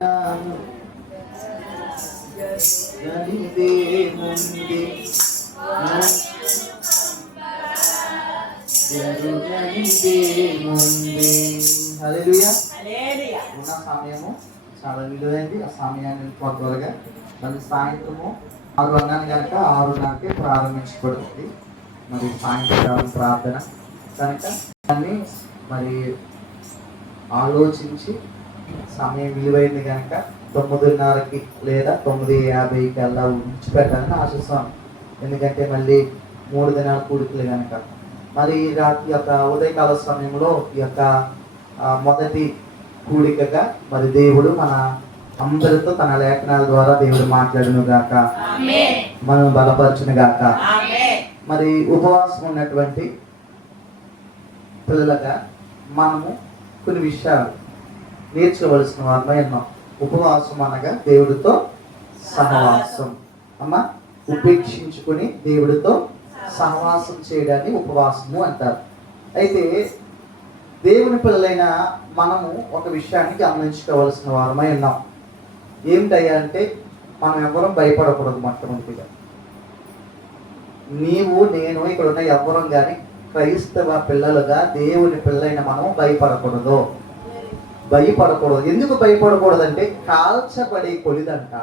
జరుగనిదేముంది హల్లెలూయా. ఉన్న సమయము చాలా విలువైంది. ఆ సమయాన్ని త్వరగా మళ్ళీ సాయంత్రము 6 అన్నాను కనుక 6:30కి ప్రారంభించబడుతుంది. మరి సాయంత్రకాలం ప్రార్థన కనుక దాన్ని మరి ఆలోచించి సమయం విలువైంది కనుక 9:30కి లేదా 9:50కి అలా ఉంచిపెట్టాలని ఆశిస్తాను. ఎందుకంటే మళ్ళీ 3 దినాల కూడికలు కనుక మరి రాత్రి యొక్క ఉదయకాల సమయంలో ఈ యొక్క మొదటి కూడికగా మరి దేవుడు మన అందరితో తన లేఖనాల ద్వారా దేవుడు మాట్లాడును గాక, మనం బలపరచును గాక. మరి ఉపవాసం ఉన్నటువంటి పిల్లలుగా మనము కొన్ని విషయాలు నేర్చుకోవలసిన వారమై ఉన్నాం. ఉపవాసం అనగా దేవుడితో సహవాసం. అమ్మా, ఉపేక్షించుకుని దేవుడితో సహవాసం చేయడాన్ని ఉపవాసము అంటారు. అయితే దేవుని పిల్లలైన మనము ఒక విషయాన్ని గమనించుకోవాల్సిన వారమై ఉన్నాం. ఏమిటయ్యా అంటే మనం ఎవరం భయపడకూడదు. మొట్టమొదటిగా నీవు నేను ఇక్కడ ఉన్న ఎవరం కానీ క్రైస్తవ పిల్లలుగా దేవుని పిల్లలైన మనం భయపడకూడదు. ఎందుకు భయపడకూడదంటే కాల్చబడే కొలిదంట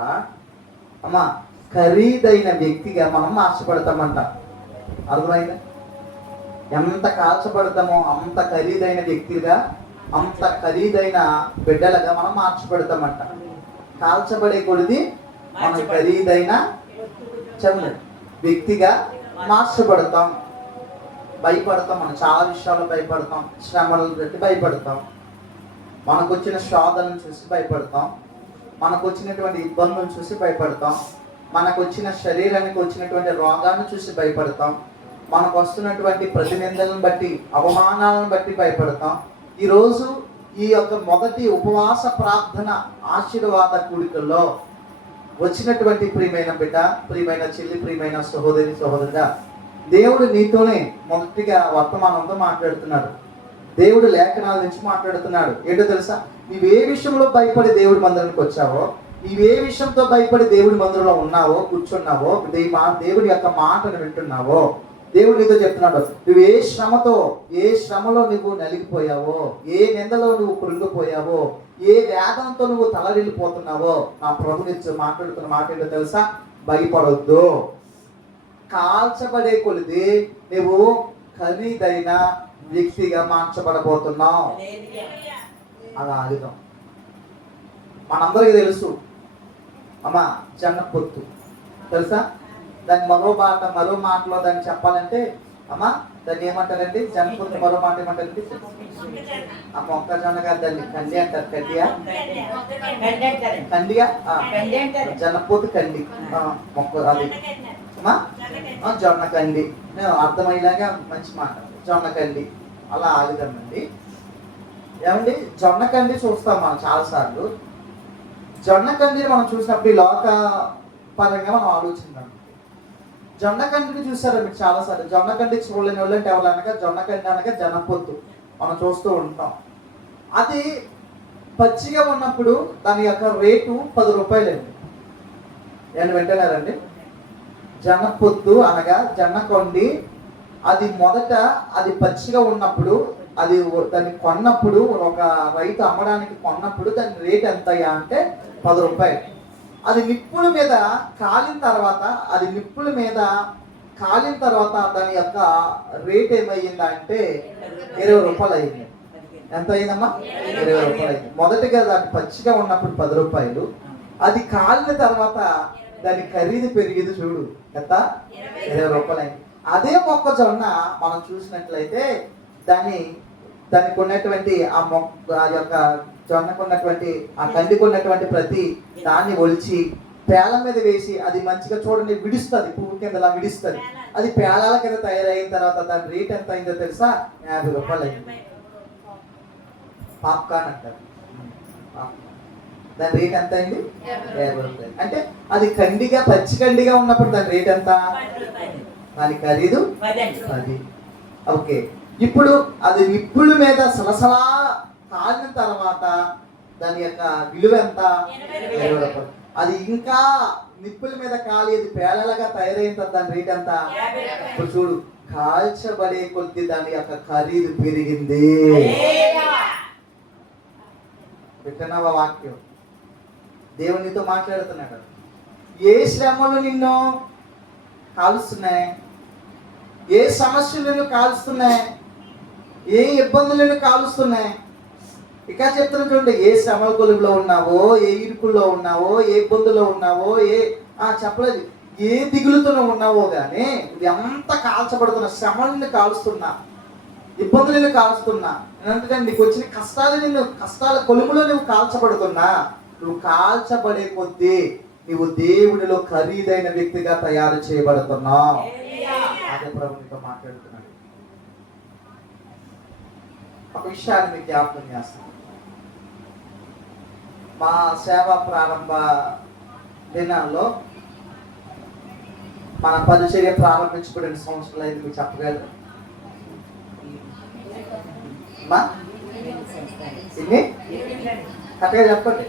అమ్మా ఖరీదైన వ్యక్తిగా మనం మార్చబడతామంట. అర్థమైందా? ఎంత కాల్చబడతామో అంత ఖరీదైన వ్యక్తిగా, అంత ఖరీదైన బిడ్డలుగా మనం మార్చబడతామంట. కాల్చబడే కొలిది మనం ఖరీదైన వ్యక్తిగా మార్చబడతాం. భయపడతాం. మనం చాలా విషయాలు భయపడతాం. శ్రమలను బట్టి భయపడతాం. మనకు వచ్చిన శోధనను చూసి భయపడతాం. మనకు వచ్చినటువంటి ఇబ్బందులను చూసి భయపడతాం. మనకు వచ్చిన శరీరానికి వచ్చినటువంటి రోగాన్ని చూసి భయపడతాం. మనకు వస్తున్నటువంటి ప్రతినిందలను బట్టి, అవమానాలను బట్టి భయపడతాం. ఈరోజు ఈ యొక్క మొదటి ఉపవాస ప్రార్థన ఆశీర్వాద కూడికల్లో వచ్చినటువంటి ప్రియమైన బిడ్డ, ప్రియమైన చెల్లి, ప్రియమైన సహోదరుడా, దేవుడు నీతోనే మొదటిగా వర్తమానంతో మాట్లాడుతున్నాడు. దేవుడు లేఖనాల నుంచి మాట్లాడుతున్నాడు. ఏంటో తెలుసా? నీవే విషయంలో భయపడి దేవుడి మందిరానికి వచ్చావో, నీవే విషయంతో భయపడి దేవుడి మందిరంలో ఉన్నావో, కూర్చున్నావో, దేవుడి యొక్క మాటను వింటున్నావో, దేవుడు నీతో చెప్తున్నాడు. నువ్వు ఏ శ్రమలో నువ్వు నలిగిపోయావో, ఏ నిందలో నువ్వు కృంగిపోయావో, ఏ వేదంతో నువ్వు తలరిల్లిపోతున్నావో, నా ప్రభు నుంచి మాట్లాడుతున్న మాట ఏంటో తెలుసా? భయపడొద్దు. కాల్చబడే కొలిది నువ్వు ఖరీదైన వ్యక్తిగా మార్చబడబోతున్నావు. అలా ఆగిదాం. మనందరికీ తెలుసు అమ్మా, జన్నపొత్తు తెలుసా? దాని మరో మాటలో దాన్ని చెప్పాలంటే అమ్మా దాన్ని ఏమంటారండి? జన్నపొత్తు మరో మాట ఏమంటారండి? ఆ మొక్కజొన్న గారు దాన్ని కండి అంటారు. కండిగా జన్నపొత్తు కండి మొక్క అది అమ్మా జొన్న కండి. అర్థమయ్యేలాగా మంచి మాట జొన్న కండి. అలా ఆగుదామండి. ఏమండి, జొన్న కండి చూస్తాం మనం చాలాసార్లు. జొన్న కండిని మనం చూసినప్పుడు ఈ లోక పరంగా మనం ఆలోచిద్దాం. జొన్న కండిని చూసారా మీరు చాలాసార్లు? జొన్న కండి చూడలేని వాళ్ళు అంటే ఎవరనగా జొన్న కండి అనగా జనపొత్తు మనం చూస్తూ ఉంటాం. అది పచ్చిగా ఉన్నప్పుడు దాని యొక్క రేటు 10 రూపాయలండి. నేను వింటున్నారండి? జనపొత్తు అనగా జొన్నకొండి. అది మొదట అది పచ్చిగా ఉన్నప్పుడు దాన్ని కొన్నప్పుడు, ఒక రైతు అమ్మడానికి కొన్నప్పుడు దాని రేట్ ఎంతయ్యా అంటే 10 రూపాయలు. అది నిప్పుల మీద కాలిన తర్వాత దాని యొక్క రేట్ ఏమయ్యిందా అంటే 20 రూపాయలు అయింది. ఎంత అయిందమ్మా? 20 రూపాయలు అయింది. మొదటిగా దాన్ని పచ్చిగా ఉన్నప్పుడు 10 రూపాయలు. అది కాలిన తర్వాత దాని ఖరీదు పెరిగింది చూడు, ఎంత? 20 రూపాయలు అయింది. అదే మొక్కజొన్న మనం చూసినట్లయితే దానికి ఉన్నటువంటి ఆ యొక్క జొన్నకు ఉన్నటువంటి ఆ కందికి ఉన్నటువంటి ప్రతి దాన్ని ఒలిచి పేల మీద వేసి అది మంచిగా చూడండి విడుస్తుంది, పువ్వు కింద అలా విడుస్తుంది. అది పేలాల కింద తయారైన తర్వాత దాని రేట్ ఎంత అయిందో తెలుసా? 50 రూపాయలు అయింది. పాప్కార్న్ అంటారు. దాని రేట్ ఎంత అయింది? 50 రూపాయలు. అంటే అది పచ్చి కండిగా ఉన్నప్పుడు దాని రేట్ ఎంత? దాని ఖరీదు 10. ఓకే, ఇప్పుడు అది నిప్పుల మీద సలసలా కాలిన తర్వాత దాని యొక్క విలువ ఎంత? 20 రూపాయలు. అది ఇంకా నిప్పుల మీద కాలేదు, పేలలుగా తయారైన తర్వాత దాని రేట్ ఎంత? ఇప్పుడు చూడు, కాల్చబడే కొద్ది దాని యొక్క ఖరీదు పెరిగింది. వింటున్నావా వాక్యం? దేవునితో మాట్లాడుతున్నాడు. ఏ శ్రమలు నిన్ను కాలుస్తున్నాయి? ఏ సమస్యలు నిన్ను కాలుస్తున్నాయి? ఏ ఇబ్బందులు నిన్ను కాలుస్తున్నాయి? ఇక చెప్తున్నా చూడండి, ఏ శ్రమల కొలుగులో ఉన్నావో, ఏ ఇరుకుల్లో ఉన్నావో, ఏ ఇబ్బందులో ఉన్నావో, చెప్పలేదు, ఏ దిగులుతో ఉన్నావో కానీ ఇది అంత కాల్చబడుతున్నా, శ్రమలను కాలుస్తున్నా, ఇబ్బందులను కాల్చుతున్నా, అంటే నీకు వచ్చిన కష్టాల కొలుములో నువ్వు కాల్చబడుతున్నా. నువ్వు కాల్చబడే కొద్దీ నువ్వు దేవుడిలో ఖరీదైన వ్యక్తిగా తయారు చేయబడుతున్నావు. అదే ప్రభు నీతో మాట్లాడుతున్నాడు. ఒక విషయాన్ని మీకు జ్ఞాపకం చేస్తాను. మా సేవ ప్రారంభ దినాల్లో మన పరిచర్య ప్రారంభించబడిన సంవత్సరాలు అయితే మీకు చెప్పగలరు? ఎన్ని? కరెక్ట్గా చెప్పండి.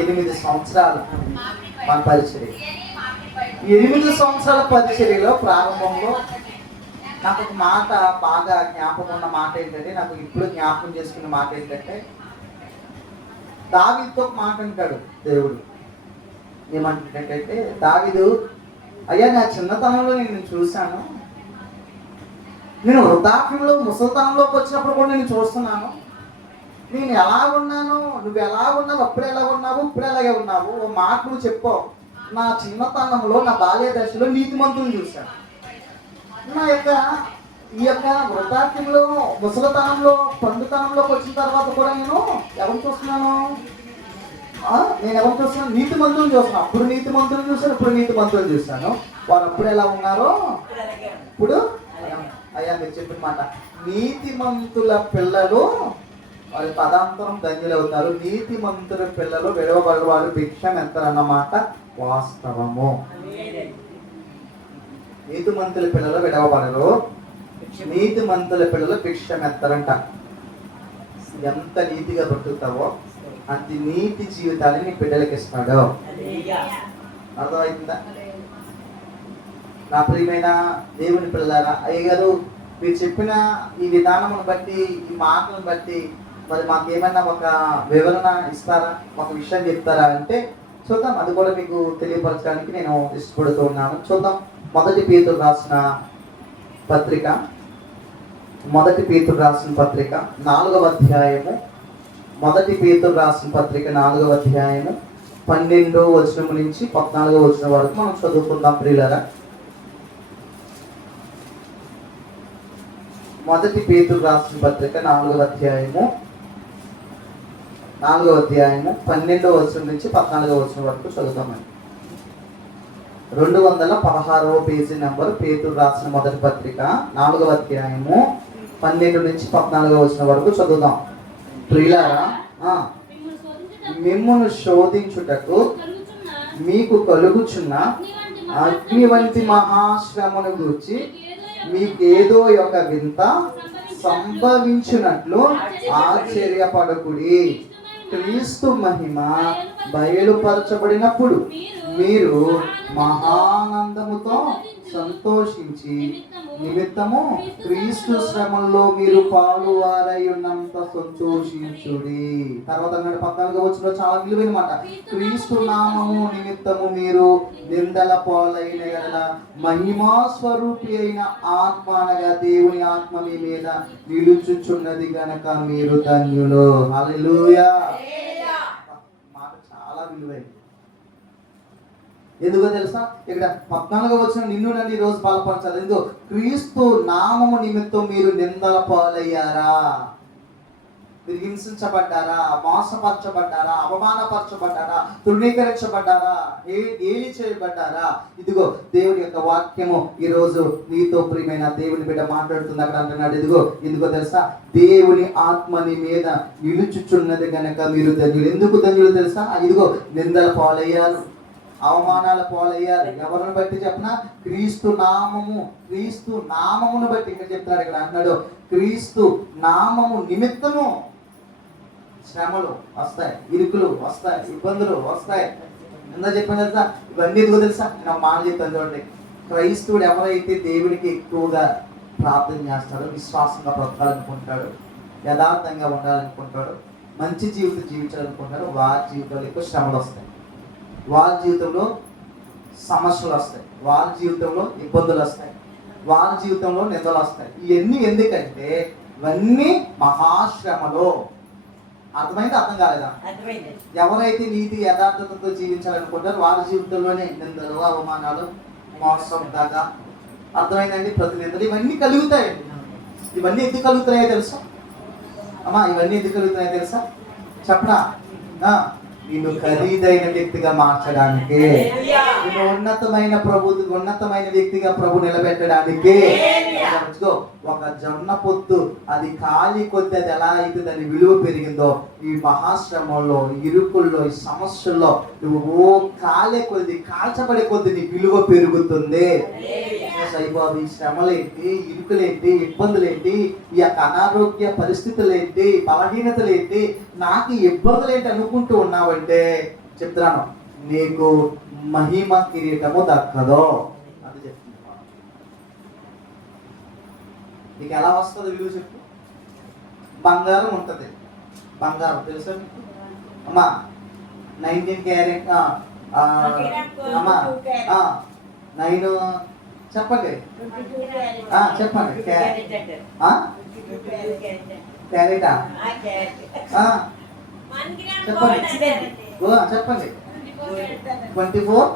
8 సంవత్సరాలు మన పరిచర్య. 8 సంవత్సరాల పరిచర్యలో ప్రారంభంలో నాకు ఒక మాట బాగా జ్ఞాపకం ఉన్న మాట ఏంటంటే, నాకు ఇప్పుడు జ్ఞాపకం చేసుకున్న మాట ఏంటంటే, దావీదుతో ఒక మాట అంటాడు దేవుడు. ఏమంటుంటే, దావీదు, అయ్యా నా చిన్నతనంలో నేను చూశాను, నేను వృద్ధాప్యంలో ముసలితనంలోకి వచ్చినప్పుడు కూడా నేను చూస్తున్నాను, నేను ఎలా ఉన్నాను, నువ్వు ఎలా ఉన్నావు, అప్పుడు ఎలా ఉన్నావు, ఇప్పుడు ఎలాగే ఉన్నావు, ఓ మాట నువ్వు చెప్పు. నా చిన్నతనంలో, నా బాల్య దశలో నీతిమంతులను చూశాను, నా యొక్క ఈ యొక్క వృద్ధాప్యంలో, ముసలితనంలో, పండుతనంలోకి వచ్చిన తర్వాత కూడా నేను ఎవరు చూస్తున్నాను? నేను ఎవరు చూస్తున్నాను? నీతిమంతులను చూస్తున్నాను. అప్పుడు నీతిమంతులను చూశాను, ఇప్పుడు నీతిమంతులను చూశాను. వారు అప్పుడు ఎలా ఉన్నారో ఇప్పుడు. అయ్యా మీరు చెప్పిన మాట, నీతిమంతుల పిల్లలు వారి పదాంతరం ధన్యులవుతారు, నీతిమంతుల పిల్లలు విడవబడి వారు భిక్షం ఎత్తరన్నమాట వాస్తవము. నీతిమంతుల పిల్లలు విడవబడరు, నీతిమంతుల పిల్లలు భిక్షం ఎత్తరంట. ఎంత నీతిగా బ్రతుకుతావో అంత నీతి జీవితాన్ని నీ బిడ్డలకి ఇస్తాడు. అర్థమవుతుందా? నా ప్రియమైన దేవుని పిల్లలారా, అయ్యగారు మీరు చెప్పిన ఈ విధానమును బట్టి, ఈ మాటలను బట్టి మరి మాకేమైనా ఒక వివరణ ఇస్తారా, ఒక విషయం చెప్తారా అంటే చూద్దాం. అది కూడా మీకు తెలియపరచడానికి నేను ఇష్టపడుతూ ఉన్నాను. చూద్దాం. మొదటి పేతురు రాసిన పత్రిక 4వ అధ్యాయము. మొదటి పేతురు రాసిన పత్రిక 4వ అధ్యాయము 12వ వచనం నుంచి 14వ వచనం వరకు మనం చదువుకుందాం ప్రియులారా. మొదటి పేతురు రాసిన పత్రిక 4వ అధ్యాయము 12వ వచనం నుంచి 14వ వచనం వరకు చదువుతామండి. 216వ పేజీ నెంబర్, పేతురు రాసిన మొదటి పత్రిక 4వ అధ్యాయము 12 నుంచి 14వ వచనం వరకు చదువుదాం. ప్రియులారా, మిమ్మును శోధించుటకు మీకు కలుగుచున్న అగ్ని వంటి మహాశ్రమను గురించి మీకేదో ఒక వింత సంభవించినట్లు ఆశ్చర్యపడకుడి. క్రీస్తు మహిమ బయలుపరచబడినప్పుడు మీరు మహానందముతో సంతోషించి నిమిత్తము క్రీస్తు శ్రమల్లో మీరు పాలువారై ఉన్నంత సంతోషించుడి. తర్వాత 14వ వచనంలో చాలా విలువైన మాట, క్రీస్తు నామము నిమిత్తము మీరు నిందల పాలైన గల మహిమా స్వరూపి అయిన ఆత్మ అనగా దేవుని ఆత్మ మీ మీద నిలుచుచున్నది గనక మీరు ధన్యులు. హల్లెలూయా. మాట చాలా విలువైనది. ఎందుకో తెలుసా? ఇక్కడ 14వ వచనం, నిన్ను నన్ను ఈ రోజు బలపరచాలి. ఎందుకో? క్రీస్తు నామము నిమిత్తం మీరు నిందల పాలయ్యారా, మీరు హింసించబడ్డారా, మోసపరచబడ్డారా, అవమానపరచబడ్డారా, తృణీకరించబడ్డారా, ఏలి చేయబడ్డారా. ఇదిగో దేవుని యొక్క వాక్యము ఈ రోజు నీతో ప్రియమైన దేవుని బిడ్డ మాట్లాడుతుంది. అక్కడ అంటున్నాడు, ఇదిగో ఎందుకో తెలుసా? దేవుని ఆత్మని మీద నిలుచుచున్నది గనక మీరు ధన్యులు. ఎందుకు ధన్యులు తెలుసా? ఇదిగో నిందల పాలయ్యారు, అవమానాల పాలయ్యారు. ఎవరిని బట్టి చెప్పినా? క్రీస్తు నామమును బట్టి. ఇక్కడ చెప్తాడు, ఇక్కడ అంటున్నాడు, క్రీస్తు నామము నిమిత్తము శ్రమలు వస్తాయి, ఇరుకులు వస్తాయి, ఇబ్బందులు వస్తాయి. ఎంత చెప్పాను తెలుసా? ఇవన్నీ ఎందుకో తెలుసా? నేను ఒక మాట చెప్తాను చూడండి. క్రైస్తవుడు ఎవరైతే దేవుడికి ఎక్కువగా ప్రార్థన చేస్తాడో, విశ్వాసంగా బ్రతకాలనుకుంటాడు, యథార్థంగా ఉండాలనుకుంటాడు, మంచి జీవితం జీవించాలనుకుంటాడు, వారి జీవితంలో ఎక్కువ శ్రమలు వస్తాయి, వారి జీవితంలో సమస్యలు వస్తాయి, వారి జీవితంలో ఇబ్బందులు వస్తాయి, వారి జీవితంలో నిందలు వస్తాయి. ఇవన్నీ ఎందుకంటే ఇవన్నీ మహాశ్రమలో. అర్థమైంది? అర్థం కాలేదా? ఎవరైతే నీతి యథార్థతతో జీవించాలనుకుంటారో వారి జీవితంలోనే నిందలు, అవమానాలు, మోసం, దాకా. అర్థమైందండి? ప్రతి నిందలు ఇవన్నీ కలుగుతాయండి. ఇవన్నీ ఎందుకు కలుగుతున్నాయో తెలుసా అమ్మా? ఇవన్నీ ఎందుకు కలుగుతున్నాయో తెలుసా? చెప్పనా? నిన్ను ఖరీదైన వ్యక్తిగా మార్చడానికి, నిన్ను ఉన్నతమైన వ్యక్తిగా ప్రభు నిలబెట్టడానికి. ఒక జొన్న పొత్తు అది ఖాళీ కొద్ది అది ఎలా అయితే దాని విలువ పెరిగిందో, ఈ మహాశ్రమంలో, ఇరుకుల్లో, ఈ సమస్యల్లో నువ్వు కాలే కొద్ది, కాల్చబడే కొద్ది నీ విలువ పెరుగుతుంది. సైబాబు, ఈ శ్రమలేంటి, ఇరుకులేంటి, ఇబ్బందులేంటి, ఈ యొక్క అనారోగ్య పరిస్థితులేంటి, బలహీనతలేంటి, నాకు ఇబ్బందులేంటి అనుకుంటూ ఉన్నావంటే చెప్తున్నాను, నీకు మహిమ కిరీటము దక్కదో. అది చెప్తున్నా. నీకు ఎలా వస్తుంది విలువ చెప్పు? బంగారం ఉంటుంది. బంగారం తెలుసా మీకు అమ్మా? 19 క్యారెట్ అమ్మా 9 చెప్పండి. చెప్పండి. క్యారెటా? చెప్పండి. 24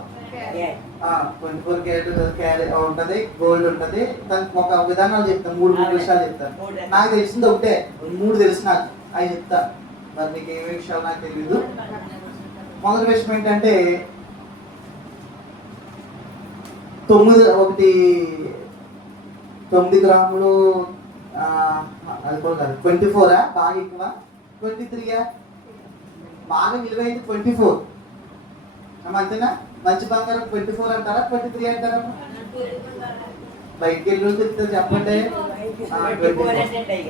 క్యారెట్ ఉంటుంది, గోల్డ్ ఉంటుంది. దానికి ఒక విధానాలు చెప్తాను, 3 విషయాలు చెప్తాను. నాకు తెలిసింది ఒకటే, 3 తెలుసు నాకు, అవి చెప్తాను. మరి మీకు ఏ విషయాలు నాకు తెలీదు. మొదటి విషయం ఏంటంటే 9 గ్రాములు, అది కూడా కాదు, 24 బాగా ఎక్కువ, 23 బాగా విలువైంది 24. అంతేనా? మంచి బంగారం 24 అంటారా, 23 అంటారా? బయటికి వెళ్ళి చెప్తే చెప్పండి.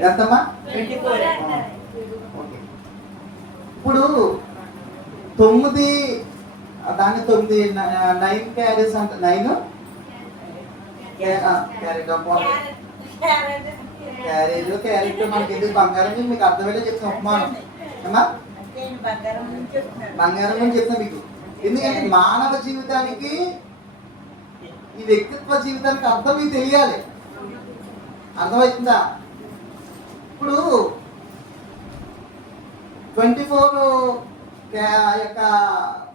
ఎంతమ్మా? 24. ఓకే. ఇప్పుడు 9 దాన్ని 9 క్యారెట్స్ అంట. 9 క్యారెట్ మనకి ఎందుకు బంగారం? మీకు అర్థమయ్యే చెప్తాం. ఉపమానం అమ్మా, బంగారం అని చెప్తాం మీకు. ఎందుకంటే మానవ జీవితానికి, ఈ వ్యక్తిత్వ జీవితానికి అర్థం మీకు తెలియాలి. అర్థమవుతుందా? ఇప్పుడు 24 యొక్క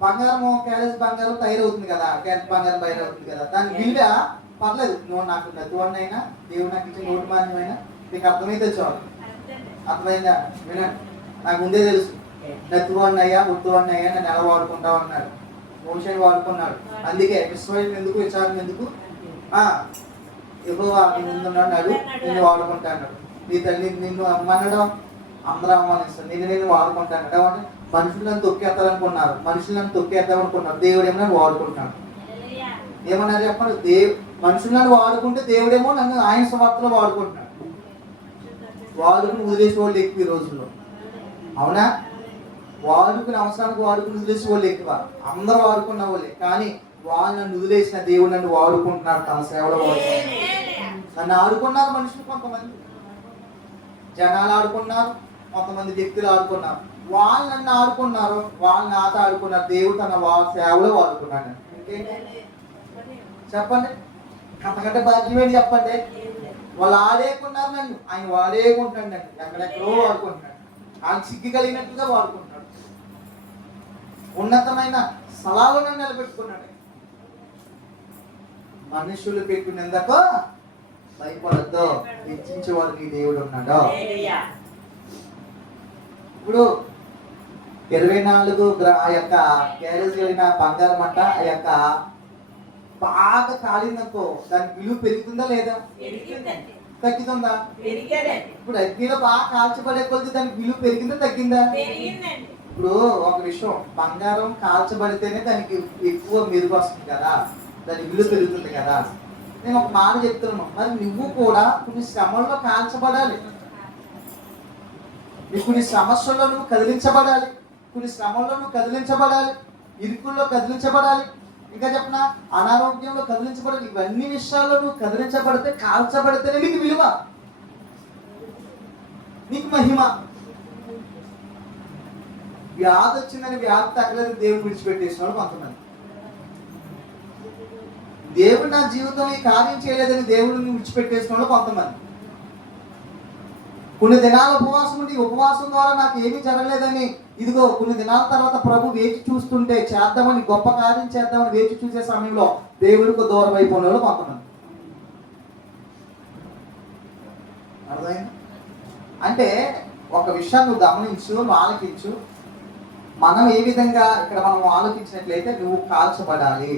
బంగారము, క్యారెట్ బంగారం తయారవుతుంది కదా, క్యారెట్ బంగారం తయారవుతుంది కదా, దాని విలువ పర్లేదు. నువ్వు నాకు నటువాడిని అయినా, దేవుడు నాకు ఇచ్చిన నోటి మాన్యమైనా, నీకు అర్థమైతే చాలు. అర్థమైందా? వినండి, నాకు ముందే తెలుసు. నటువాడిని అయ్యా, ఉట్టువాడిని అయ్యా, నన్ను ఎలా వాడుకుంటావు అన్నాడు. మోషని వాడుకున్నాడు. అందుకే విశ్వాసం ఎందుకు, విచారణ ఎందుకు? ఎప్పుడు ముందున్నాడు, నిన్ను వాడుకుంటా అన్నాడు. నీ తల్లి నిన్ను అమ్మనడం, అందరూ అవమానిస్తారు. నేను వాడుకుంటాను. అంటే మనుషులను తొక్కేస్తారనుకున్నారు, మనుషులను తొక్కేద్దామనుకున్నారు. దేవుడు ఏమో నన్ను వాడుకుంటాడు. ఏమన్నారు చెప్పండి? మనుషులను వాడుకుంటే దేవుడేమో నన్ను ఆయన స్వార్థలో వాడుకుంటున్నాడు. వాడుకుని వదిలేసే వాళ్ళు ఎక్కువ ఈ రోజుల్లో. అవునా? వాడుకుని అవసరానికి వాడుకుని వదిలేసే వాళ్ళు ఎక్కువ. అందరూ వాడుకున్న వాళ్ళే, కానీ వాళ్ళు నన్ను వదిలేసిన దేవుడు నన్ను వాడుకుంటున్నాడు, తన సేవలో వాడుకుంటున్నాడు. నన్ను ఆడుకున్నారు మనుషులు, కొంతమంది జనాలు ఆడుకున్నారు, కొంతమంది వ్యక్తులు ఆడుకున్నారు. వాళ్ళు నన్ను ఆడుకున్నారు, వాళ్ళు నాతో ఆడుకున్నారు. దేవుడు తన సేవలో వాడుకున్నాడు. చెప్పండి, అంతకంటే భాగ్యమేంటి చెప్పండి? వాళ్ళు ఆడేకున్నారు నన్ను, ఆయన వాడేకుంటాడు. నన్ను ఎక్కడెక్కడో వాడుకుంటున్నాడు. ఆయన సిగ్గు కలిగినట్లుగా వాడుకుంటున్నాడు. ఉన్నతమైన స్థలాలు నన్ను నిలబెట్టుకున్నాడు. మనుషులు పెట్టుకునేందుకు భయపడద్దు, హెచ్చించేవాడు నీ దేవుడు ఉన్నాడు. ఇప్పుడు 24 ఆ యొక్క క్యారేజ్ కలిగిన బంగారం అంట, ఆ యొక్క బాగా కాలిందనుకో, దాని విలువ పెరుగుతుందా లేదా? తగ్గుతుందా? ఇప్పుడు అగ్నిలో బాగా కాల్చబడే కొద్ది దానికి విలువ పెరిగిందా తగ్గిందా? ఇప్పుడు ఒక విషయం, బంగారం కాల్చబడితేనే దానికి ఎక్కువ మెరుగు వస్తుంది కదా, దాని విలువ పెరుగుతుంది కదా. నేను ఒక మాట చెప్తున్నాను, మరి నువ్వు కూడా కొన్ని శ్రమల్లో కాల్చబడాలి. నీ కొన్ని సమస్యల్లో నువ్వు కదిలించబడాలి, కొన్ని శ్రమంలో నువ్వు కదిలించబడాలి, ఇరుకుల్లో కదిలించబడాలి, ఇంకా చెప్పిన అనారోగ్యంలో కదిలించబడాలి. ఇవన్నీ విషయాల్లో నువ్వు కదిలించబడితే, కాల్చబడితేనే నీకు విలువ, నీకు మహిమ. వ్యాధి వచ్చిందని వ్యాధి తగ్గలేదు దేవుని విడిచిపెట్టేసిన వాళ్ళు కొంతమంది. దేవుడు నా జీవితంలో ఈ కార్యం చేయలేదని దేవుడిని విడిచిపెట్టేసిన వాళ్ళు కొంతమంది. కొన్ని దినాల ఉపవాసం ఉండి ఉపవాసం ద్వారా నాకు ఏమీ జరగలేదని ఇదిగో కొన్ని దినాల తర్వాత ప్రభు వేచి చూస్తుంటే చేద్దామని, గొప్ప కార్యం చేద్దామని వేచి చూసే సమయంలో దేవుడికి దూరం అయిపోయిన వాళ్ళు కొంతమంది. అర్థమైంది? అంటే ఒక విషయాన్ని నువ్వు గమనించు, నువ్వు ఆలోచించు. మనం ఏ విధంగా ఇక్కడ మనం ఆలోచించినట్లయితే నువ్వు కాల్చబడాలి.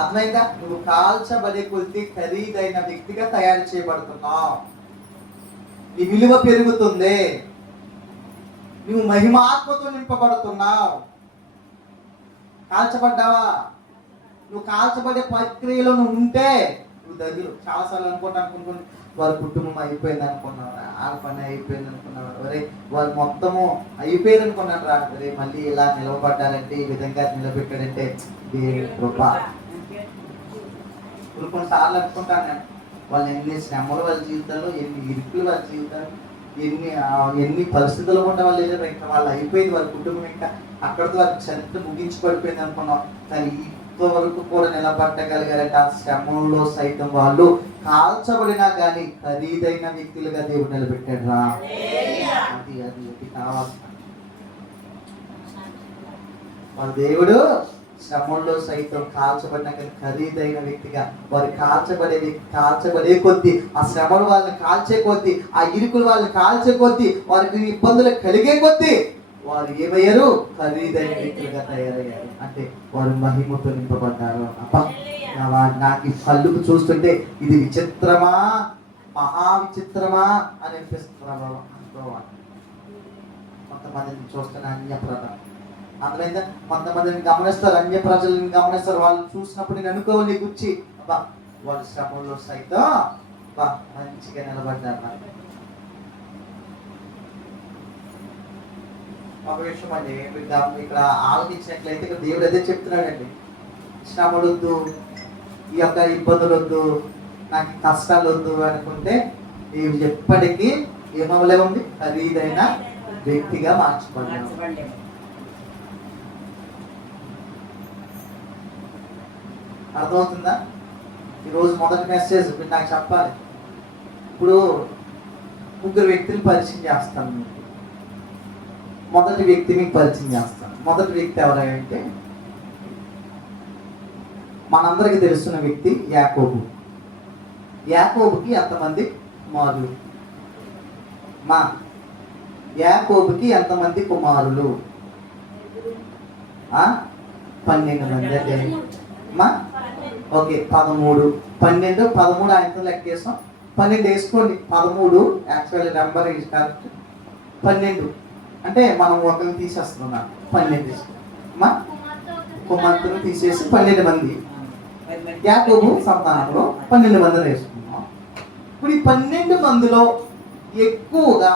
అర్థమైందా? నువ్వు కాల్చబడే కొద్ది ఖరీదైన వ్యక్తిగా తయారు చేయబడుతున్నావు. నీ విలువ పెరుగుతుంది, నువ్వు మహిమాత్మతో నింపబడుతున్నావు. కాల్చబడ్డావా? నువ్వు కాల్చబడే ప్రక్రియలో నువ్వు ఉంటే నువ్వు దగ్గర చాలాసార్లు అనుకుంటున్నాను, వారి కుటుంబం అయిపోయింది అనుకున్నారా, ఆ పని అయిపోయింది అనుకున్నారా, అరే వారు మొత్తము అయిపోయింది అనుకున్నాను రా, అరే మళ్ళీ ఇలా నిలవబడ్డారంటే, ఈ విధంగా నిలబెట్టాడంటే దేవుని కృప. కొన్నిసార్లు అనుకుంటాను నేను, వాళ్ళు ఎన్ని శ్రమలు వాళ్ళ జీవితాల్లో, ఎన్ని ఇరుకులు వాళ్ళ జీవితాలు, ఎన్ని పరిస్థితులు ఉన్న వాళ్ళు వెళ్ళారు, ఇంకా వాళ్ళు అయిపోయింది వాళ్ళ కుటుంబం, ఇంకా అక్కడితో వాళ్ళకి చరిత్ర ముగించి పడిపోయింది అనుకున్నాం. కానీ ఇంతవరకు కూడా నిలబట్టగలిగారంటే ఆ శ్రమంలో సైతం వాళ్ళు కాల్చబడినా కానీ ఖరీదైన వ్యక్తులుగా దేవుడు నిలబెట్టాడు రా. అది అది అది కావాల్సిన వాళ్ళ దేవుడు శ్రమంలో సైతం కాల్చబడిన కానీ ఖరీదైన వ్యక్తిగా వారు కాల్చబడే కొద్దీ, ఆ శ్రమలు వాళ్ళని కాల్చే కొద్దీ, ఆ ఇరుకులు వాళ్ళని కాల్చే కొద్దీ, వారికి ఇబ్బందులు కలిగే కొద్దీ వారు ఏమయ్యారు? ఖరీదైన వ్యక్తులుగా తయారయ్యారు. అంటే వారు మహిమతో నింపబడ్డారు. నాకు ఈ కళ్ళుకు చూస్తుంటే ఇది విచిత్రమా, మహా విచిత్రమా అని అనిపిస్తున్నారు. కొంతమందిని చూస్తున్న అన్య ప్రజలు, అందులో కొంతమందిని గమనిస్తారు, అన్య ప్రజలను గమనిస్తారు. వాళ్ళు చూసినప్పుడు నేను అనుకోవాలి గుచ్చి, అబ్బా వాళ్ళు శ్రమంలో సైతం మంచిగా నిలబడ్డారు. ఒక విషయం అండి, ఇక్కడ ఆలోచించినట్లయితే ఇక్కడ దేవుడు అదే చెప్తున్నాడండి, శ్రమలు వద్దు, ఈ యొక్క ఇబ్బందులు వద్దు, నాకు కష్టాలు వద్దు అనుకుంటే నీవు ఎప్పటికీ ఏమవలేముంది? ఖరీదైన వ్యక్తిగా మార్చబడ్డావు. అర్థమవుతుందా? ఈరోజు మొదటి మెసేజ్ మీరు నాకు చెప్పాలి. ఇప్పుడు ముగ్గురు వ్యక్తులు పరిచయం చేస్తాను మీకు. మొదటి వ్యక్తి మీకు పరిచయం చేస్తాను. మొదటి వ్యక్తి ఎవరంటే మనందరికి తెలుస్తున్న వ్యక్తి యాకోబు. యాకోబుకి ఎంతమంది కుమారులు? యాకోబుకి ఎంతమంది కుమారులు? 12 మంది. అంటే ఓకే, 13. 12, 13 ఆయనతో లెక్కేసాం. 12 వేసుకోండి. 13 యాక్చువల్ నెంబర్ ఈజ్ కరెక్ట్. 12 అంటే మనం ఒకరిని తీసేస్తున్నాం. 12 కుమార్తెను తీసేసి 12 మంది. యాకోబు సంతానంలో 12 మందిని వేసుకున్నాం. ఇప్పుడు ఈ 12 మందిలో ఎక్కువగా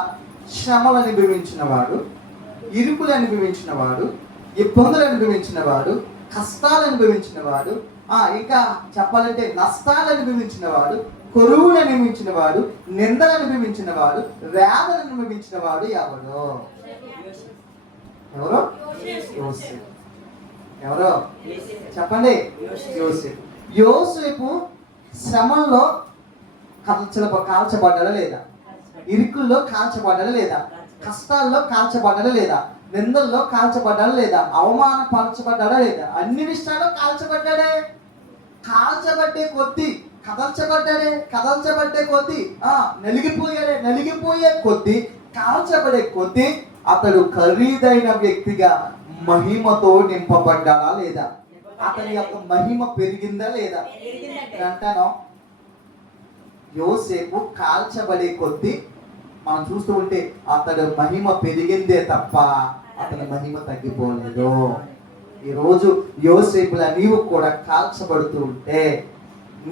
శ్రమలు అనుభవించిన వాడు, ఇరుకులు అనుభవించిన వాడు, ఇబ్బందులు అనుభవించిన వాడు, కష్టాలు అనుభవించిన వాడు, ఇంకా చెప్పాలంటే నష్టాలు అనుభవించిన వాడు, కొరువులు అనుభవించిన వాడు, నిందలు అనుభవించిన వాడు, వేదన అనుభవించిన వాడు ఎవరు? యోసేపు. ఎవరో చెప్పండి. యోసేపు శ్రమంలో కాల్చబడ్డాడా లేదా? ఇరుకుల్లో కాల్చబడ్డాడా లేదా? కష్టాల్లో కాల్చబడ్డాడా లేదా? నిందల్లో కాల్చబడ్డాడా లేదా? అవమానపరచబడ్డాడా లేదా? అన్ని విషయాల్లో కాల్చబడ్డాడే. కాల్చబడ్డే కొద్దీ కదల్చబడ్డే కొద్దీ నలిగిపోయే కొద్దీ, కాల్చబడే కొద్దీ అతడు ఖరీదైన వ్యక్తిగా మహిమతో నింపబడ్డాడా లేదా? అతని యొక్క మహిమ పెరిగిందా లేదా? అంటాను, యోసేపు కాల్చబడే కొద్దీ మనం చూస్తూ ఉంటే అతడు మహిమ పెరిగిందే తప్ప అతని మహిమ తగ్గిపోలేదు. ఈరోజు యోసేపులా నీవు కూడా కాల్చబడుతూ ఉంటే,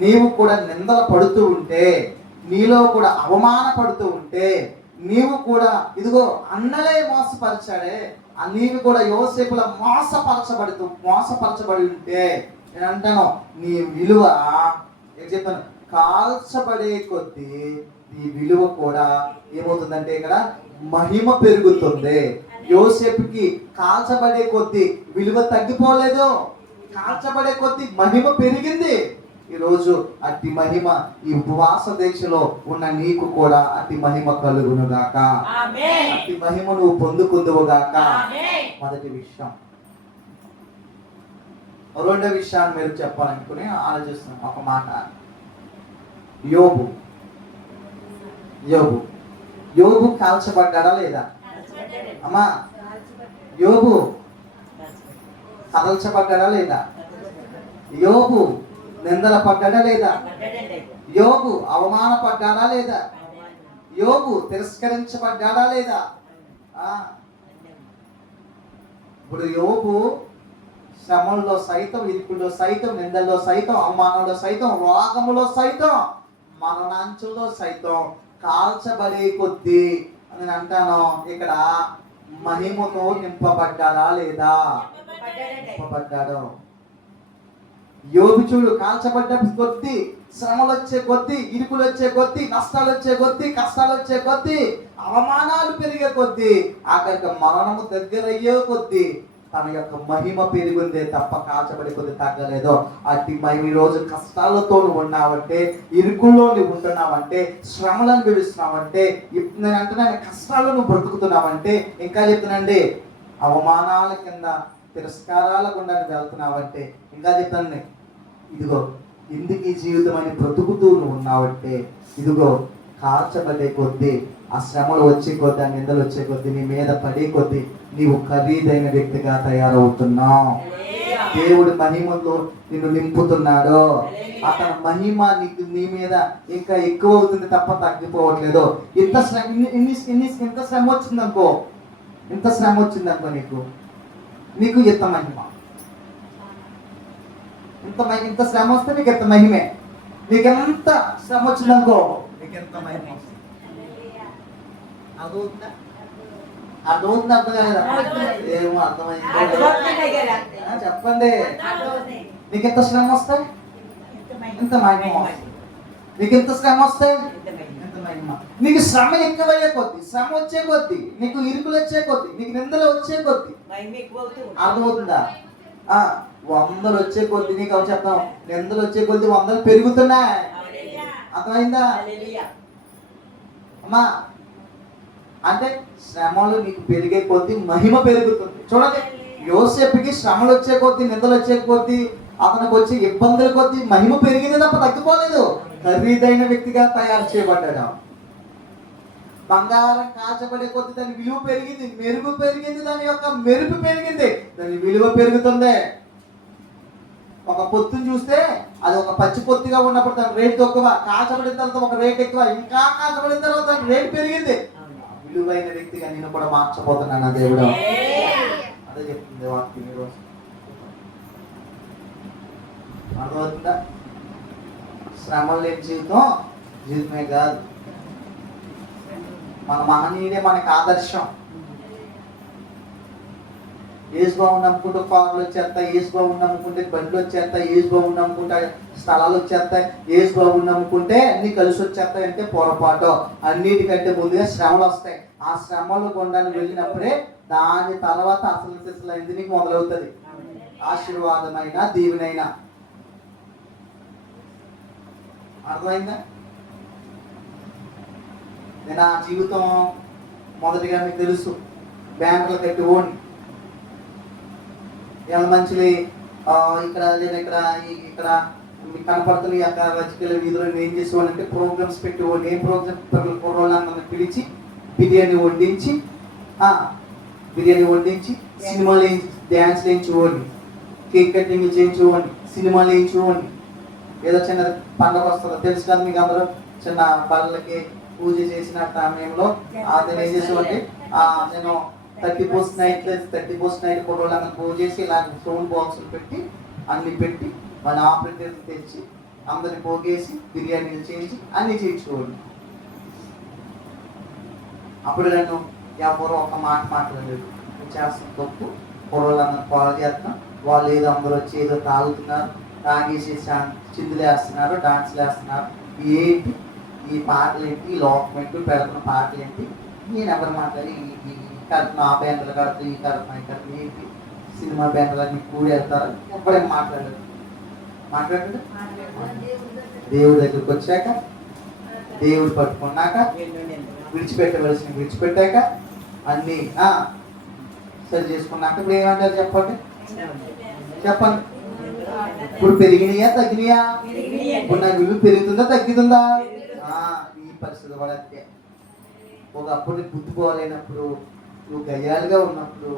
నీవు కూడా నిందలు పడుతూ ఉంటే, నీలో కూడా అవమానపడుతూ ఉంటే, నీవు కూడా ఇదిగో అన్నలే మోసపరిచాడే, నీవు కూడా యోసేపులా మోసపరచబడి ఉంటే నేను అంటాను నీ విలువ ఏం చెప్పాను, కాల్చబడే కొద్దీ నీ విలువ కూడా ఏమవుతుందంటే ఇక్కడ మహిమ పెరుగుతుంది. యోసేపుకి కాల్చబడే కొద్దీ విలువ తగ్గిపోలేదు, కాల్చబడే కొద్దీ మహిమ పెరిగింది. ఈరోజు అట్టి మహిమ ఈ ఉపవాస దీక్షలో ఉన్న నీకు కూడా అట్టి మహిమ కలుగును గాక, అట్టి మహిమ నువ్వు పొందుకుందువు గాక. మొదటి విషయం. రెండో విషయాన్ని మీరు చెప్పాలనుకుని ఆలోచిస్తున్నాం. ఒక మాట, యోబు యోబు కాల్చబడ్డా లేదా అమ్మా? యోబు కదల్చబడ్డా లేదా? యోబు నిందల పడ్డా లేదా? యోబు అవమానపడ్డా లేదా? యోబు తిరస్కరించబడ్డా లేదా? ఇప్పుడు యోబు శ్రమల్లో సైతం, ఇరుకుల్లో సైతం, నిందల్లో సైతం, అవమానంలో సైతం, రోగములో సైతం, మరణాంచుల్లో సైతం కాల్చబడే కొద్దీ అని అంటాను ఇక్కడ మహిమతో నింపబడ్డా లేదా? నింపబడ్డాడు. యోబు చూడు, కాల్చబడ్డ కొద్దీ, శ్రమలు వచ్చే కొద్దీ, ఇరుకులు వచ్చే కొద్దీ, నష్టాలు వచ్చే కొద్దీ, కష్టాలు వచ్చే కొద్దీ, అవమానాలు పెరిగే కొద్దీ, ఆఖరికి మరణము దగ్గరయ్యే కొద్దీ తన యొక్క మహిమ పెరిగిందే తప్ప కాల్చబడే కొద్దీ తగ్గలేదు. అట్టి మహిమ ఈ రోజు కష్టాలతో నువ్వు ఉన్నావంటే, ఇరుకుల్లో నువ్వు ఉంటున్నావంటే, శ్రమలు అనుభవిస్తున్నావంటే, నేను అంటున్నాను కష్టాలు నువ్వు బ్రతుకుతున్నావంటే, ఇంకా చెప్తున్నాండి అవమానాల కింద, తిరస్కారాల గుండా వెళ్తున్నావంటే, ఇంకా చెప్తాను ఇదిగో ఎందుకు ఈ జీవితం అని బ్రతుకుతూ నువ్వు ఉన్నావంటే, ఇదిగో కాల్చబడే కొద్దీ, ఆ శ్రమలు వచ్చే కొద్దీ, ఆ నిందలు వచ్చే కొద్దీ, నీ మీద పడే కొద్దీ నీవు ఖరీదైన వ్యక్తిగా తయారవుతున్నావు. దేవుడి మహిమతో నిన్ను నింపుతున్నాడు. అతని మహిమ నీ మీద ఇంకా ఎక్కువ అవుతుంది తప్ప తగ్గిపోవట్లేదు. ఇంత శ్రమ వచ్చిందనుకో, నీకు ఇంత మహిమ, ఇంత శ్రమ వస్తే నీకు ఎంత మహిమే. నీకెంత శ్రమ వచ్చిందనుకో నీకు ఎంత మహిమ వస్తుంది. అర్థమవుతుంది అర్థం కాలేదా? ఏమో అర్థమైంది చెప్పండి. నీకు ఎంత శ్రమ వస్తే ఇంత మహిమ వస్తుంది. నీకు ఎంత శ్రమ వస్తే ఎంత మహిమ. నీకు శ్రమ ఎక్కువయ్యే కొద్ది, శ్రమ వచ్చే కొద్ది, నీకు ఇరుకులు వచ్చే కొద్ది, నీకు నిందలు వచ్చే కొద్ది, అర్థమవుతుందా? 100 వచ్చే కొద్ది, నీకు అవి చెప్తాం, నిందలు వచ్చే కొద్ది 100 పెరుగుతున్నాయి. అర్థమైందా అమ్మా? అంటే శ్రమలు నీకు పెరిగే కొద్దీ మహిమ పెరుగుతుంది. చూడండి, యోసేపుకి శ్రమలు వచ్చే కొద్దీ, నిందలు వచ్చే కొద్దీ, అతనికి వచ్చే ఇబ్బందుల కొద్దీ మహిమ పెరిగింది తప్ప తగ్గిపోలేదు. ఖరీదైన వ్యక్తిగా తయారు చేయబడ్డాడు. బంగారం కాల్చబడే కొద్దీ దాని విలువ పెరిగింది, మెరుగు పెరిగింది, దాని యొక్క మెరుపు పెరిగింది, దాని విలువ పెరుగుతుంది. ఒక పొత్తుని చూస్తే అది ఒక పచ్చి పొత్తిగా ఉన్నప్పుడు దాని రేట్ తక్కువ, కాల్చబడిన తర్వాత ఒక రేట్ ఎక్కువ, ఇంకా కాల్చబడిన తర్వాత దాని రేట్ పెరిగింది. విలువైన వ్యక్తిగా నేను కూడా మార్చబోతున్నాను దేవుడు. అదే చెప్తుంది వాక్యం ఈరోజు. అర్థమవుతుందా? శ్రమలు లేని జీవితమే కాదు. మన మహనీయుడే మనకు ఆదర్శం. ఏసు బాబు నమ్ముకుంటే కార్లు వచ్చేస్తాయి, ఏసు బాబు నమ్ముకుంటే బండ్లు వచ్చేస్తాయి, ఏసు బాబు నమ్ముకుంటే స్థలాలు వచ్చేస్తాయి, ఏసు బాబు నమ్ముకుంటే అన్ని కలిసి వచ్చేస్తాయి అంటే పొరపాటు. అన్నిటికంటే ముందుగా శ్రమలు వస్తాయి. ఆ శ్రమలు గుండాన్ని వెళ్ళినప్పుడే దాని తర్వాత అసలు సిసలైంది నీకు మొదలవుతుంది. ఆశీర్వాదమైన దీవెనైనా. అర్థమైందా? నేను ఆ జీవితం మొదటిగా మీకు తెలుసు, బ్యాంకులు కట్టి ఓడి ఏమైనా మంచిది ఇక్కడ లేదా ఇక్కడ మీకు కనపడుతున్న ఈ యొక్క రాజకీయ వీధులు ఏం చేసేవాళ్ళంటే ప్రోగ్రామ్స్ పెట్టేవాళ్ళు. ఏం ప్రోగ్రామ్? కుర్రోళ్ళందరినీ పిలిచి బిర్యానీ వండించి సినిమాలు డ్యాన్స్ వేయించుకోండి, కేక్ కటింగ్ చేయించుకోండి, సినిమాలు వేయించుకోండి. ఏదో చిన్న పండుగ వస్తుందో తెలుసు కదా మీకు అందరూ, చిన్న బళ్ళకి పూజ చేసిన సమయంలో అతను ఏం చేసేవాడి, నేను 30 పోస్ట్ నైట్ కుర్రోళ్ళందరూ పూజ చేసి ఇలా సౌండ్ బాక్సులు పెట్టి అన్ని పెట్టి మన ఆపరేటర్ తెచ్చి అందరిని పోగేసి బిర్యానీలు చేయించి అన్ని చేయించుకోండి. అప్పుడు నన్ను ఎవరు ఒక మాట మాట్లాడలేదు. చేస్తున్న తప్పు, కుర్రోళ్ళందరూ పాడు చేస్తున్నాం, వాళ్ళు ఏదో అందరూ వచ్చి ఏదో తాగుతున్నారు, తాగేసి చిందులు వేస్తున్నారు, డాన్సులు వేస్తున్నారు. ఏంటి ఈ పాటలు ఏంటి, ఈ లోకం ఏంటి, పెడుతున్న పాటలు ఏంటి, నేను ఎవరు మాట్లాడి ఈ కడుతున్న ఆ బ్యాంకులు కడుతూ ఈ కడుతున్నా ఈ కడుతున్నా ఏంటి, సినిమా బ్యాంకులన్నీ కూడి వెళ్తారు. ఎప్పుడేం మాట్లాడలేదు. మాట్లాడలేదు. దేవుడి దగ్గరికి వచ్చాక, దేవుడు పట్టుకున్నాక, విడిచిపెట్టవలసిన విడిచిపెట్టాక, అన్నీ సరి చేసుకున్నాక ఇప్పుడు ఏమంటారు చెప్పండి? చెప్పండి. ఇప్పుడు పెరిగినాయా తగ్గినాయా? ఇప్పుడు నా విలువ పెరుగుతుందా తగ్గుతుందా? ఈ పరిస్థితి కూడా అంతే. ఒకప్పుడు బుద్ధి పోలేనప్పుడు, నువ్వు గయ్యాలుగా ఉన్నప్పుడు,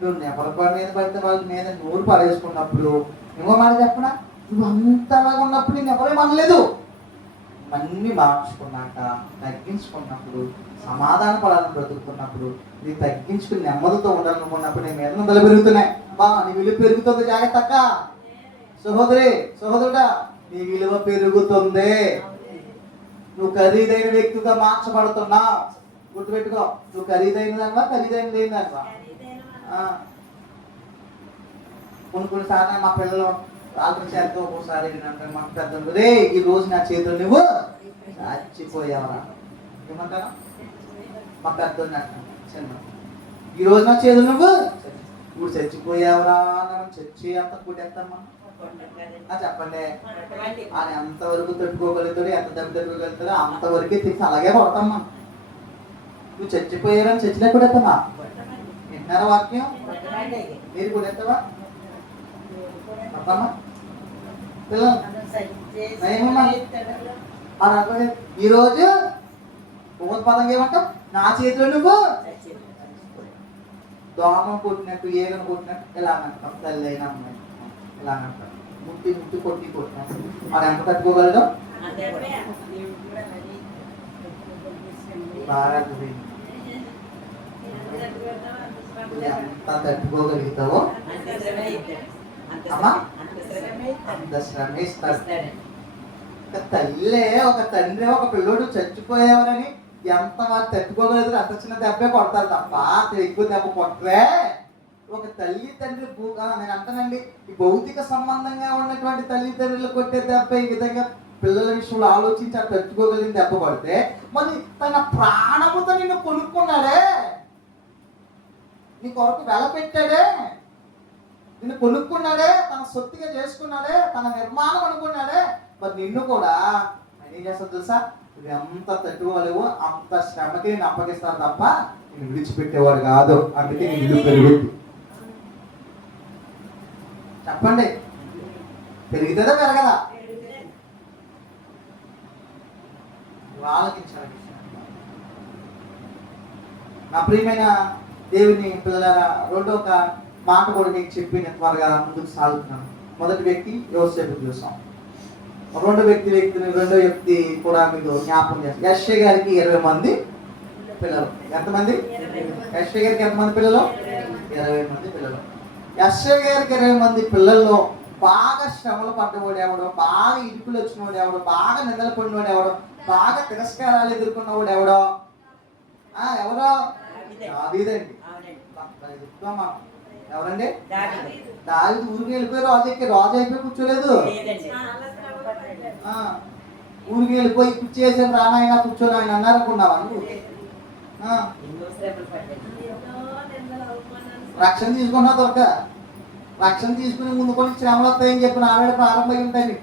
నువ్వు నెపల మీద పడితే వాళ్ళ మీద నోరు పడేసుకున్నప్పుడు, ఇంకో మాట చెప్పనా, నువ్వు అంతలాగా ఉన్నప్పుడు నేను ఎవరేం అనలేదు. అన్నీ మార్చుకున్నాక, తగ్గించుకున్నప్పుడు, సమాధాన పడాలని బ్రతుకుతున్నప్పుడు, నీ తగ్గించుకుని నెమ్మదితో ఉండాలనుకున్నప్పుడు నీ మీద బల పెరుగుతున్నాయి. నీ విలువ పెరుగుతుంది. జాగ్రత్త సహోదరి, సహోదరుడా, నీ విలువ పెరుగుతుంది. నువ్వు ఖరీదైన వ్యక్తిగా మార్చబడుతున్నావు. గుర్తుపెట్టుకో, నువ్వు ఖరీదైన దానివా, ఖరీదైన లేని దానివా? కొన్నిసార్లు మా పిల్లలు రాత్రి చేస్తూ ఒక్కోసారి ఏంటంటే మాకు పెద్దలు, రే ఈ రోజు నా చేతులు నువ్వు చచ్చిపోయావరా ఏమంటారా? మా పెద్దలు చిన్న, ఈ రోజు నా చేతులు నువ్వు ఇప్పుడు చచ్చిపోయావరా అని చచ్చి అంత కొట్టేస్తామా? చెప్పండి. ఆయన ఎంతవరకు తట్టుకోగలుగుతాడు, ఎంత దెబ్బ తట్టుకోగలుగుతాడో అంతవరకే తిరిగి అలాగే కొడతామ్మా. నువ్వు చచ్చిపోయారని చచ్చినా కొడేస్తామా? వింటున్నారా వాక్యం? మీరు కొడేస్తావా? కొడతామా పిల్లలు? ఈరోజు పదం ఏమంటావు? నా చేతిలో నువ్వు దోమ కొట్టినట్టు, ఏగను కొట్టినట్టు ఇలా అంటాం. తల్లి అయినా అమ్మాయి ఇలా అంటాం. ముట్టి ముట్టి కొట్టి కొట్టినట్టు అది ఎంత తట్టుకోగలడం? బాగా ఎంత తట్టుకోగలుగుతావో అమ్మా అంత శ్రమిస్తాడు. ఒక తల్లే, ఒక తండ్రి ఒక పిల్లోడు చచ్చిపోయేవారని ఎంత వారు తట్టుకోగలుగుతారు? అంత చిన్న దెబ్బే కొడతారు తప్ప ఎక్కువ దెబ్బ కొట్టరే. ఒక తల్లి తండ్రి నేను అంటానండి, ఈ భౌతిక సంబంధంగా ఉన్నటువంటి తల్లిదండ్రులు కొట్టే దెబ్బ ఈ విధంగా పిల్లల విషయంలో ఆలోచించి తట్టుకోగలిగిన దెబ్బ కొడితే, మరి తన ప్రాణముతో నిన్ను కొనుక్కున్నాడే, నీ కొరకు వెల పెట్టాడే, నిన్ను కొనుక్కున్నాడే, తన సొత్తుగా చేసుకున్నాడే, తన నిర్మాణం అనుకున్నాడే, మరి నిన్ను కూడా ఏం చేస్తారు తెలుసా? నువ్వు ఎంత తట్టుకోలేవో అంత శ్రమకి నేను అప్పగిస్తాను తప్ప నేను విడిచిపెట్టేవాడు కాదు. అందుకే నీ విలువ పెరుగుద్ది. చెప్పండి, పెరుగుతుందా పెరగదా? ఆలోచించాలి. నా ప్రియమైన దేవుని పిల్లలారా, రెండో ఒక మాట కూడా నీకు చెప్పి నేను త్వరగా ముందుకు సాగుతున్నాను. మొదటి వ్యక్తి యోసేపు చూసాం. రెండో వ్యక్తి కూడా మీకు జ్ఞాపకం చేస్తాం. యెషయా గారికి 20 మంది పిల్లలు. ఎంతమంది? యెషయా గారికి ఎంతమంది పిల్లలు? 20 మంది పిల్లలు. యెషయా గారికి 20 మంది పిల్లల్లో బాగా శ్రమలు పడ్డవాడు ఎవడో, బాగా ఇరుకులు వచ్చినవాడు ఎవడో, బాగా నిందలు పడినవాడు ఎవడో, బాగా తిరస్కారాలు ఎదుర్కొన్నవాడు ఎవడో? ఎవరో? దావీదండి. ఎవరండి? దావీదు ఊరికి వెళ్ళిపోయి రాజు అయిపోయి కూర్చోలేదు. ఊరికి వెళ్ళిపోయి కూర్చేసాను రానాయన కూర్చొని ఆయన అన్నారనుకున్నావా నువ్వు? రక్షణ తీసుకున్నా దొరక, రక్షణ తీసుకుని ముందు కొన్ని శ్రమలు వస్తాయని చెప్పిన ఆవిడ ప్రారంభమై ఉంటాయి.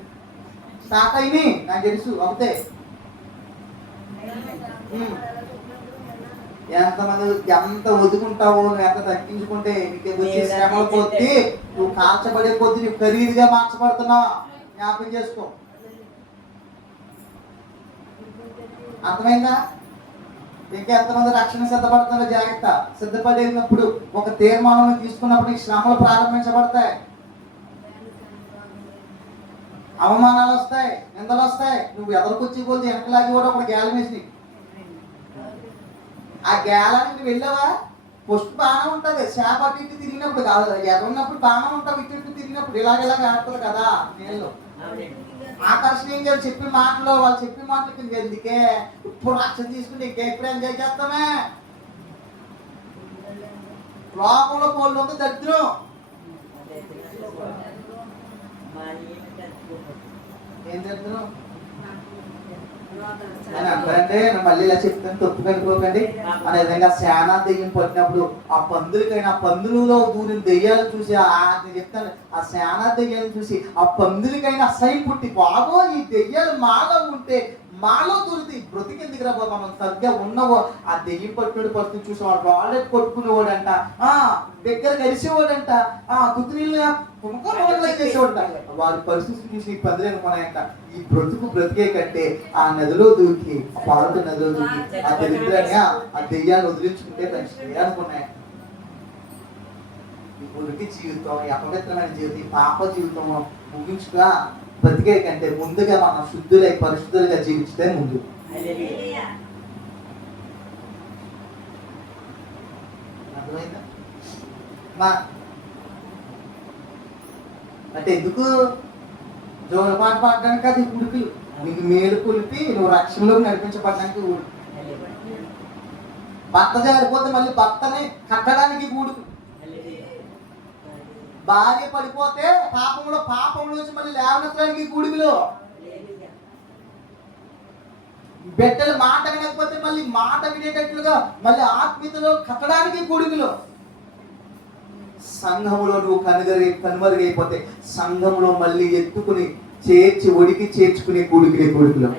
స్టార్ట్ అయినాయి నాకు తెలుసు. అవుతే ఎంతమంది ఎంత వదుకుంటావో, నువ్వు ఎంత తగ్గించుకుంటే నీకు వచ్చే శ్రమల కొద్దీ, నువ్వు కాల్చబడే కొద్దీ నువ్వు ఖరీదుగా మార్చబడుతున్నావు. జ్ఞాపకం చేసుకో. అర్థమైందా? ఇంకా ఎంతమంది రక్షణ సిద్ధపడుతున్నారో జాగ్రత్త. సిద్ధపడినప్పుడు ఒక తీర్మానం తీసుకున్నప్పుడు నీకు శ్రమలు ప్రారంభించబడతాయి, అవమానాలు వస్తాయి, నిందలు వస్తాయి. నువ్వు ఎదరికొచ్చి కొద్ది వెనకలాగి కూడా ఒక గేల వేసి, ఆ గేలానికి నువ్వు వెళ్ళావా? ఫస్ట్ బాగానే ఉంటుంది. చేప అటు ఇటు తిరిగినప్పుడు కాదు, ఎదురున్నప్పుడు బాగానే ఉంటావు. ఇటు ఇటు తిరిగినప్పుడు ఇలాగ ఆడుతుంది కదా నీళ్ళు. ఆకర్షణ ఏం చేయాలి? చెప్పిన మాటలు, వాళ్ళు చెప్పిన మాటలకి ఎందుకే ఇప్పుడు రక్షణ తీసుకుని ఎప్పుడు ఎంజాయ్ చేస్తామే? లోకంలో పోలు ఉంది దరిద్రం. ఏం దరిద్రం అని అంటారంటే, మళ్ళీ ఇలా చెప్తాను తప్పు కనుకోకండి. అనే విధంగా శానా దెయ్యం పట్టినప్పుడు ఆ పందులకైనా పందులలో దూరిన దెయ్యాలు చూసి నేను చెప్తాను, ఆ శానా దెయ్యాలను చూసి ఆ పందులకైనా అసహ్యం పుట్టి, బాబో ఈ దెయ్యాలు మాలో ఉంటే మాలో దొరికి బ్రతికెందుకు రా బాబా, మనం సరిగ్గా ఉన్నవో. ఆ దెయ్యం పట్టుడు పరిస్థితి చూసి వాడు వాడెట్ కొట్టుకునేవాడంట, దగ్గర కలిసేవాడంట, తుత్రీలు చేసేవాడంట. వారి పరిస్థితి చూసి ఈ పందులు కొనాయంట, ఈ బ్రతికే కంటే ఆ నదిలో దూకి, ఆ పార్వతి నదిలో దూకి ఆ దరిద్రాన్ని ఆ దెయ్యాన్ని వదిలించుకుంటే దాన్ని అనుకున్నాయి. ఈ ఉరికి జీవితం, ఈ అపవిత్రమైన జీవితం, ఈ పాప జీవితం ముగించుగా బ్రతికే కంటే ముందుగా మనం శుద్ధులై పరిశుద్ధులుగా జీవించితే ముందు. అర్థమైందా? అంటే ఎందుకు జోలపాట పాడడానికి అది ఉడుకులు, నీకు మేలు కొలిపి నువ్వు రక్షణలో నడిపించబడడానికి ఊడు. భర్త జారిపోతే మళ్ళీ భర్తని కట్టడానికి ఊడుకు. భార్య పడిపోతే పాపంలో నుంచి మళ్ళీ లేవనెత్తడానికి గూడుగులో. బిడ్డలు మాట వినకపోతే మళ్ళీ మాట వినేటట్లుగా మళ్ళీ ఆత్మీయతలో కట్టడానికి గూడుగులో. సంఘములో నువ్వు కనుమరుగైపోతే సంఘంలో మళ్ళీ ఎత్తుకుని ఒడికి చేర్చుకునే గూడుగులో.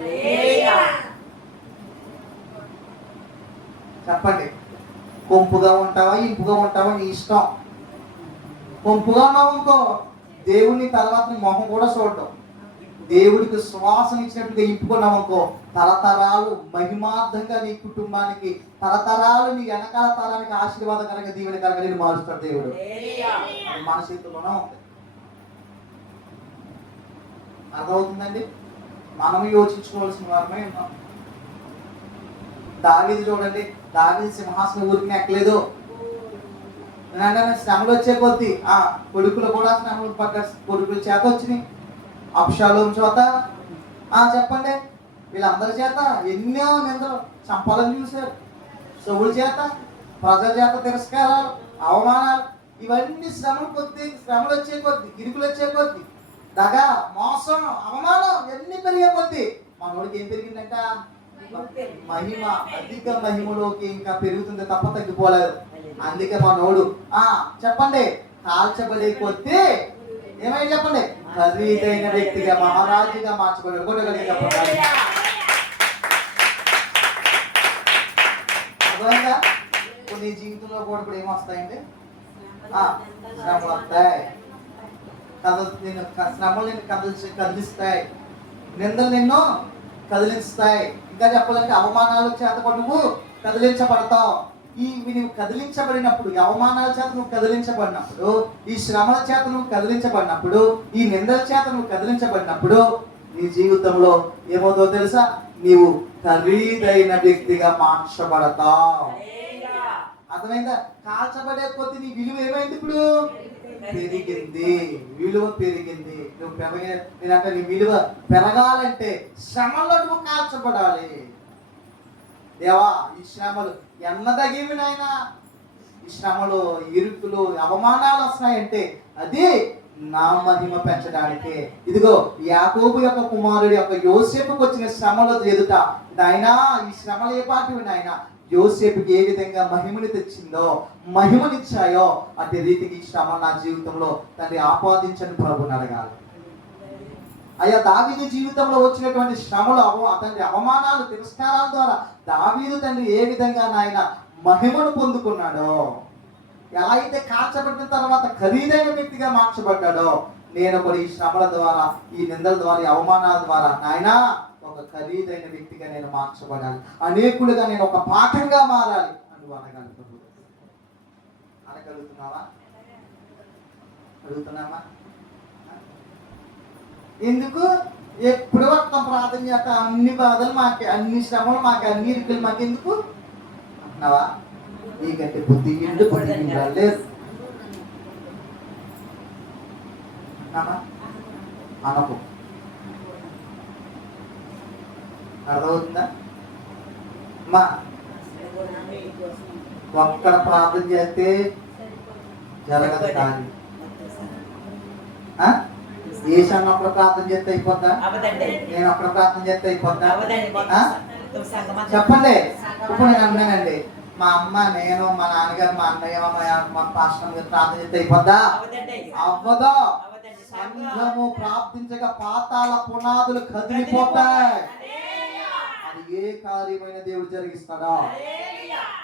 చెప్పండి, కొంపుగా ఉంటావా ఇంపుగా ఉంటావా నీ ఇష్టం. కొంపుగా ఉన్నావు అనుకో, దేవుని తర్వాత మొహం కూడా చూడటం. దేవుడికి శ్వాసన ఇచ్చినట్టుగా ఇంపుకున్నావు అనుకో, తరతరాలు మహిమార్థంగా నీ కుటుంబానికి, తరతరాలు నీ వెనకాల తరానికి ఆశీర్వాదకరంగా దీవెనకరంగా నేను మారుస్తాడు దేవుడు. మన చేతుల్లోనే ఉంది. అర్థమవుతుందండి? మనం యోచించుకోవాల్సిన వారమే ఉన్నాం. దావీదు చూడండి, దావీదు సింహాసనం ఊరికి ఎక్కలేదు. శ్రమలు వచ్చే కొద్ది కొడుకులు కూడా శ్రమలు కొడుకుల చేత వచ్చినాయి. అబ్షాలోము చేత, చెప్పండి, వీళ్ళందరి చేత ఎన్నో నిందలు, చంపాలని చూశారు. సౌలు చేత, ప్రజల చేత తిరస్కారాలు, అవమానాలు, ఇవన్నీ శ్రమలు వచ్చే కొద్ది, ఇరుకులు వచ్చే కొద్ది, దగ, మోసం, అవమానం ఎన్ని పెరిగే కొద్ది మనోడికి ఏం పెరిగిందంట? మహిమ, అధిక మహిమలోకి ఇంకా పెరుగుతుంది తప్ప తగ్గిపోలేదు. అందుకే మనోడు చెప్పండి, కాల్చబడే కొద్దీ ఏమైనా చెప్పండి, ఖరీదైన వ్యక్తిగా మహారాజుగా మార్చబడి అర్థమైందా? కొన్ని జీవితంలో కూడా ఇప్పుడు ఏమొస్తాయండి? శ్రమలు వస్తాయి, శ్రమలు నిన్ను కదిలిస్తాయి, నిందలు నిన్ను కదిలిస్తాయి. ఇంకా చెప్పాలంటే అవమానాల చేత కూడా నువ్వు కదిలించబడతావు. నువ్వు కదిలించబడినప్పుడు, ఈ అవమానాల చేత నువ్వు కదిలించబడినప్పుడు, ఈ శ్రమల చేత నువ్వు కదిలించబడినప్పుడు, ఈ నిందల చేత నువ్వు కదిలించబడినప్పుడు నీ జీవితంలో ఏమవుతుందో తెలుసా? నీవు ఖరీదైన వ్యక్తిగా మార్చబడతావు. అర్థమైందా? కాల్చబడే కొద్ది నీ విలువ ఏమైంది? ఇప్పుడు పెరిగింది, విలువ పెరిగింది. నేనంటే నీ విలువ పెరగాలంటే శ్రమలో నువ్వు కాల్చబడాలి. దేవా, ఈ శ్రమలు ఎన్నదగివి నాయనా, ఈ శ్రమలు, ఇరుకులు, అవమానాలు వస్తున్నాయంటే అది నా మహిమ పెంచడానికే. ఇదిగో యాకోబు యొక్క కుమారుడు యొక్క యోసేపుకు వచ్చిన శ్రమలు ఎదుట నాయనా, ఈ శ్రమలు ఏ పాటివి నాయనా, యోసేపుకి ఏ విధంగా మహిమని తెచ్చిందో, మహిమనిచ్చాయో అదే రీతికి శ్రమ నా జీవితంలో తండ్రి ఆపాదించని ప్రభుని అడగాలి. అయ్యా, దావీదు జీవితంలో వచ్చినటువంటి శ్రమలు, తండ్రి అవమానాలు, తిరస్కారాల ద్వారా దావీదు తండ్రి ఏ విధంగా నాయన మహిమను పొందుకున్నాడో, ఎలా అయితే కాల్చబడిన తర్వాత ఖరీదైన వ్యక్తిగా మార్చబడ్డాడో, నేను కూడా ఈ శ్రమల ద్వారా, ఈ నిందల ద్వారా, ఈ అవమానాల ద్వారా నాయన ఒక ఖరీదైన వ్యక్తిగా నేను మార్చబడాలి, అనేకులుగా నేను ఒక పాఠంగా మారాలి అని అనగలుగుతున్నావా? అడుగుతున్నామా? ఎందుకు ఎప్పుడు వస్తాం ప్రార్థన చేస్తా, అన్ని బాధలు మాకే, అన్ని శ్రమలు మాకే, అన్ని ఇరుకులు మాకెందుకు అంటున్నావా? నీకంటే బుద్ధి లేదు అనకు. అర్థమవుతుందా? మా ఒక్కడ ప్రార్థన చేస్తే జరగదు కానీ ఏ సంఘం అక్కడ ప్రార్థన చేస్తే అయిపోద్దా? నేను అక్కడ ప్రార్థన చేస్తే అయిపోద్దా? చెప్పండి. ఇప్పుడు నేను అన్నానండి, మా అమ్మ, నేను, మా నాన్నగారు, మా అన్నయ్య, మా పాస్టర్ గారు ప్రార్థన చేస్తే అయిపోద్దా? అవ్వదు. సంఘము ప్రార్థించగా పాతాల పునాదులు కదిలిపోతాయి. అది ఏ కార్యమైన దేవుడు జరిగిస్తాడా?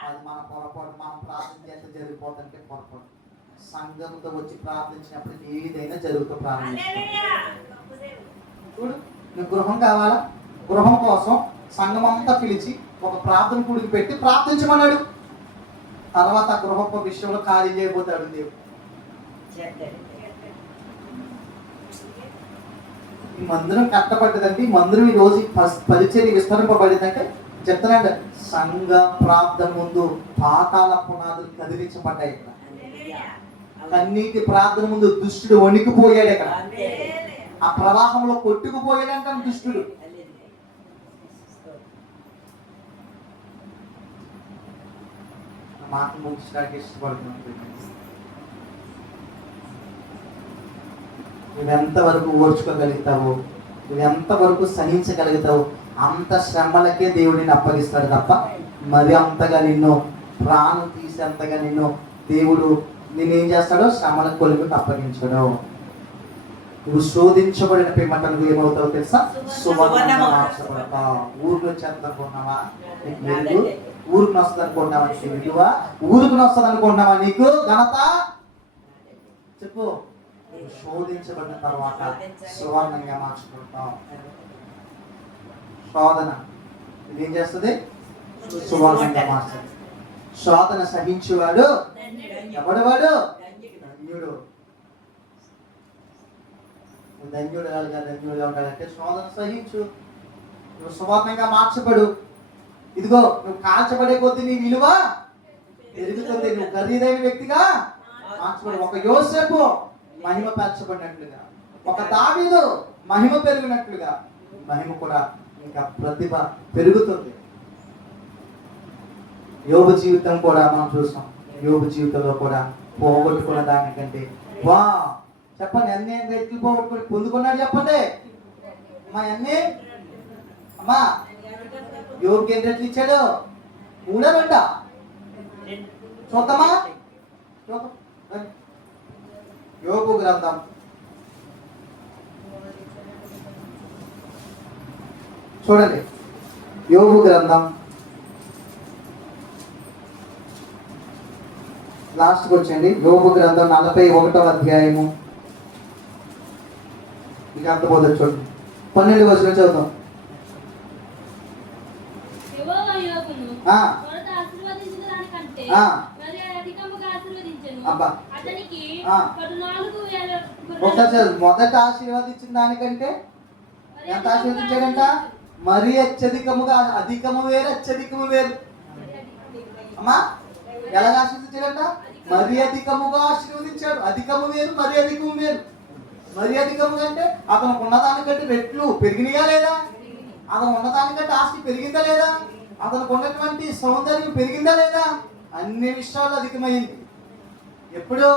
అది మన పొరపాటు. మనం ప్రార్థన చేస్తే జరిగిపోతుంటే పొరపాటు. సంఘంతో వచ్చి ప్రార్థించినప్పుడు ఏదైనా జరుగుతూ ప్రారంభిస్తాం. చూడు, నీకు గృహం కావాలా? గృహం కోసం సంఘం అంతా పిలిచి ఒక ప్రార్థన కూడికి పెట్టి ప్రార్థించమన్నాడు. తర్వాత ఆ గృహపు విషయంలో కార్యం చేయబోతాడు దేవుడు. ఈ మందిరం కట్టబడ్డదంటే, ఈ మందిరం ఈ రోజు పరిచర్య విస్తరింపబడిందంటే చెప్తున్నాడు, సంఘ ప్రార్థన ముందు పాతాల పునాదులు కదిలించబడ్డాయి. ఇక్కడ కన్నీటి ప్రార్థన ముందు దుష్టుడు వణికిపోయాడు. ఇక్కడ ఆ ప్రవాహంలో కొట్టుకుపోయాడంట దుష్టుడు. మాట ముగించడానికి ఇష్టపడుతున్నాను. నువ్వు ఎంతవరకు ఓర్చుకోగలుగుతావు, నువ్వు ఎంతవరకు సహించగలుగుతావు, అంత శ్రమలకే దేవుడిని అప్పగిస్తాడు తప్ప మరి అంతగా నిన్ను ప్రాణం తీసేంతగా నిన్ను దేవుడు నేనేం చేస్తాడో శ్రమల కొలిమికి అప్పగించడు. నువ్వు శోధించబడిన పిమ్మట నువ్వు ఏమవుతావు తెలుసా? సువర్ణంగా మార్చబడతావు. ఊరికి వచ్చేందుకున్నావా? నీకు మెరుగు. ఊరికి వస్తుంది అనుకున్నావా? నీకు విలువ. ఊరికి వస్తుంది అనుకున్నావా? నీకు ఘనత. చెప్పు. శోధించబడిన తర్వాత సువర్ణంగా మార్చబడతావు. శోధన ఇదేం చేస్తుంది? సువర్ణంగా మార్చదు. శోధన సహించువాడు ఎవడవాడు? ధన్యుడు. ధన్యుడు ధన్యుడుగా ఉండాలంటే శోధన సహించు. నువ్వు సువర్ణంగా మార్చబడు. ఇదిగో, నువ్వు కాల్చబడే కొద్దీ నీ విలువ పెరుగుతుంది. నువ్వు ఖరీదైన వ్యక్తిగా మార్చబడు. ఒక యోసేపు మహిమ పెంచబడినట్లుగా, ఒక దావీదు మహిమ పెరిగినట్లుగా మహిమ కూడా ఇంకా ప్రతిభ పెరుగుతుంది. యోబు జీవితం కూడా మనం చూసాం. యోబు జీవితంలో కూడా పోగొట్టుకున్న దానికంటే చెప్పండి, అన్ని రెట్లు పోగొట్టుకుని పొందుకున్నాడు. చెప్పండి అమ్మా, అన్ని అమ్మా యోబుకి ఎన్ని రెట్లు ఇచ్చాడు? 3 2 చూద్దామా? యోబు గ్రంథం చూడండి. యోబు గ్రంథం లాస్ట్కి వచ్చండి. యోబు గ్రంథం 41వ అధ్యాయము. మీకు అర్థమవుతుంది చూడండి. 12 వచనం చదువుతాం. మొదట ఆశీర్వదించిన దానికంటే ఎంత ఆశీర్వదించాడంట? మరి అత్యధికముగా. అధికము వేరు, అత్యధికము వేరు. అమ్మా ఎలాగ ఆశీర్వదించాడంట? మరి అధికముగా ఆశీర్వదించాడు. అధికము వేరు, మరి అధికము వేరు. మరి అధికముగా అంటే అతను ఉన్నదానికంటే రెట్లు పెరిగినాయా లేదా? అతను ఉన్నదానికంటే ఆస్తి పెరిగిందా లేదా? అతనికి ఉన్నటువంటి సౌందర్యం పెరిగిందా లేదా? అన్ని విషయాలు అధికమైంది. ఎప్పుడు?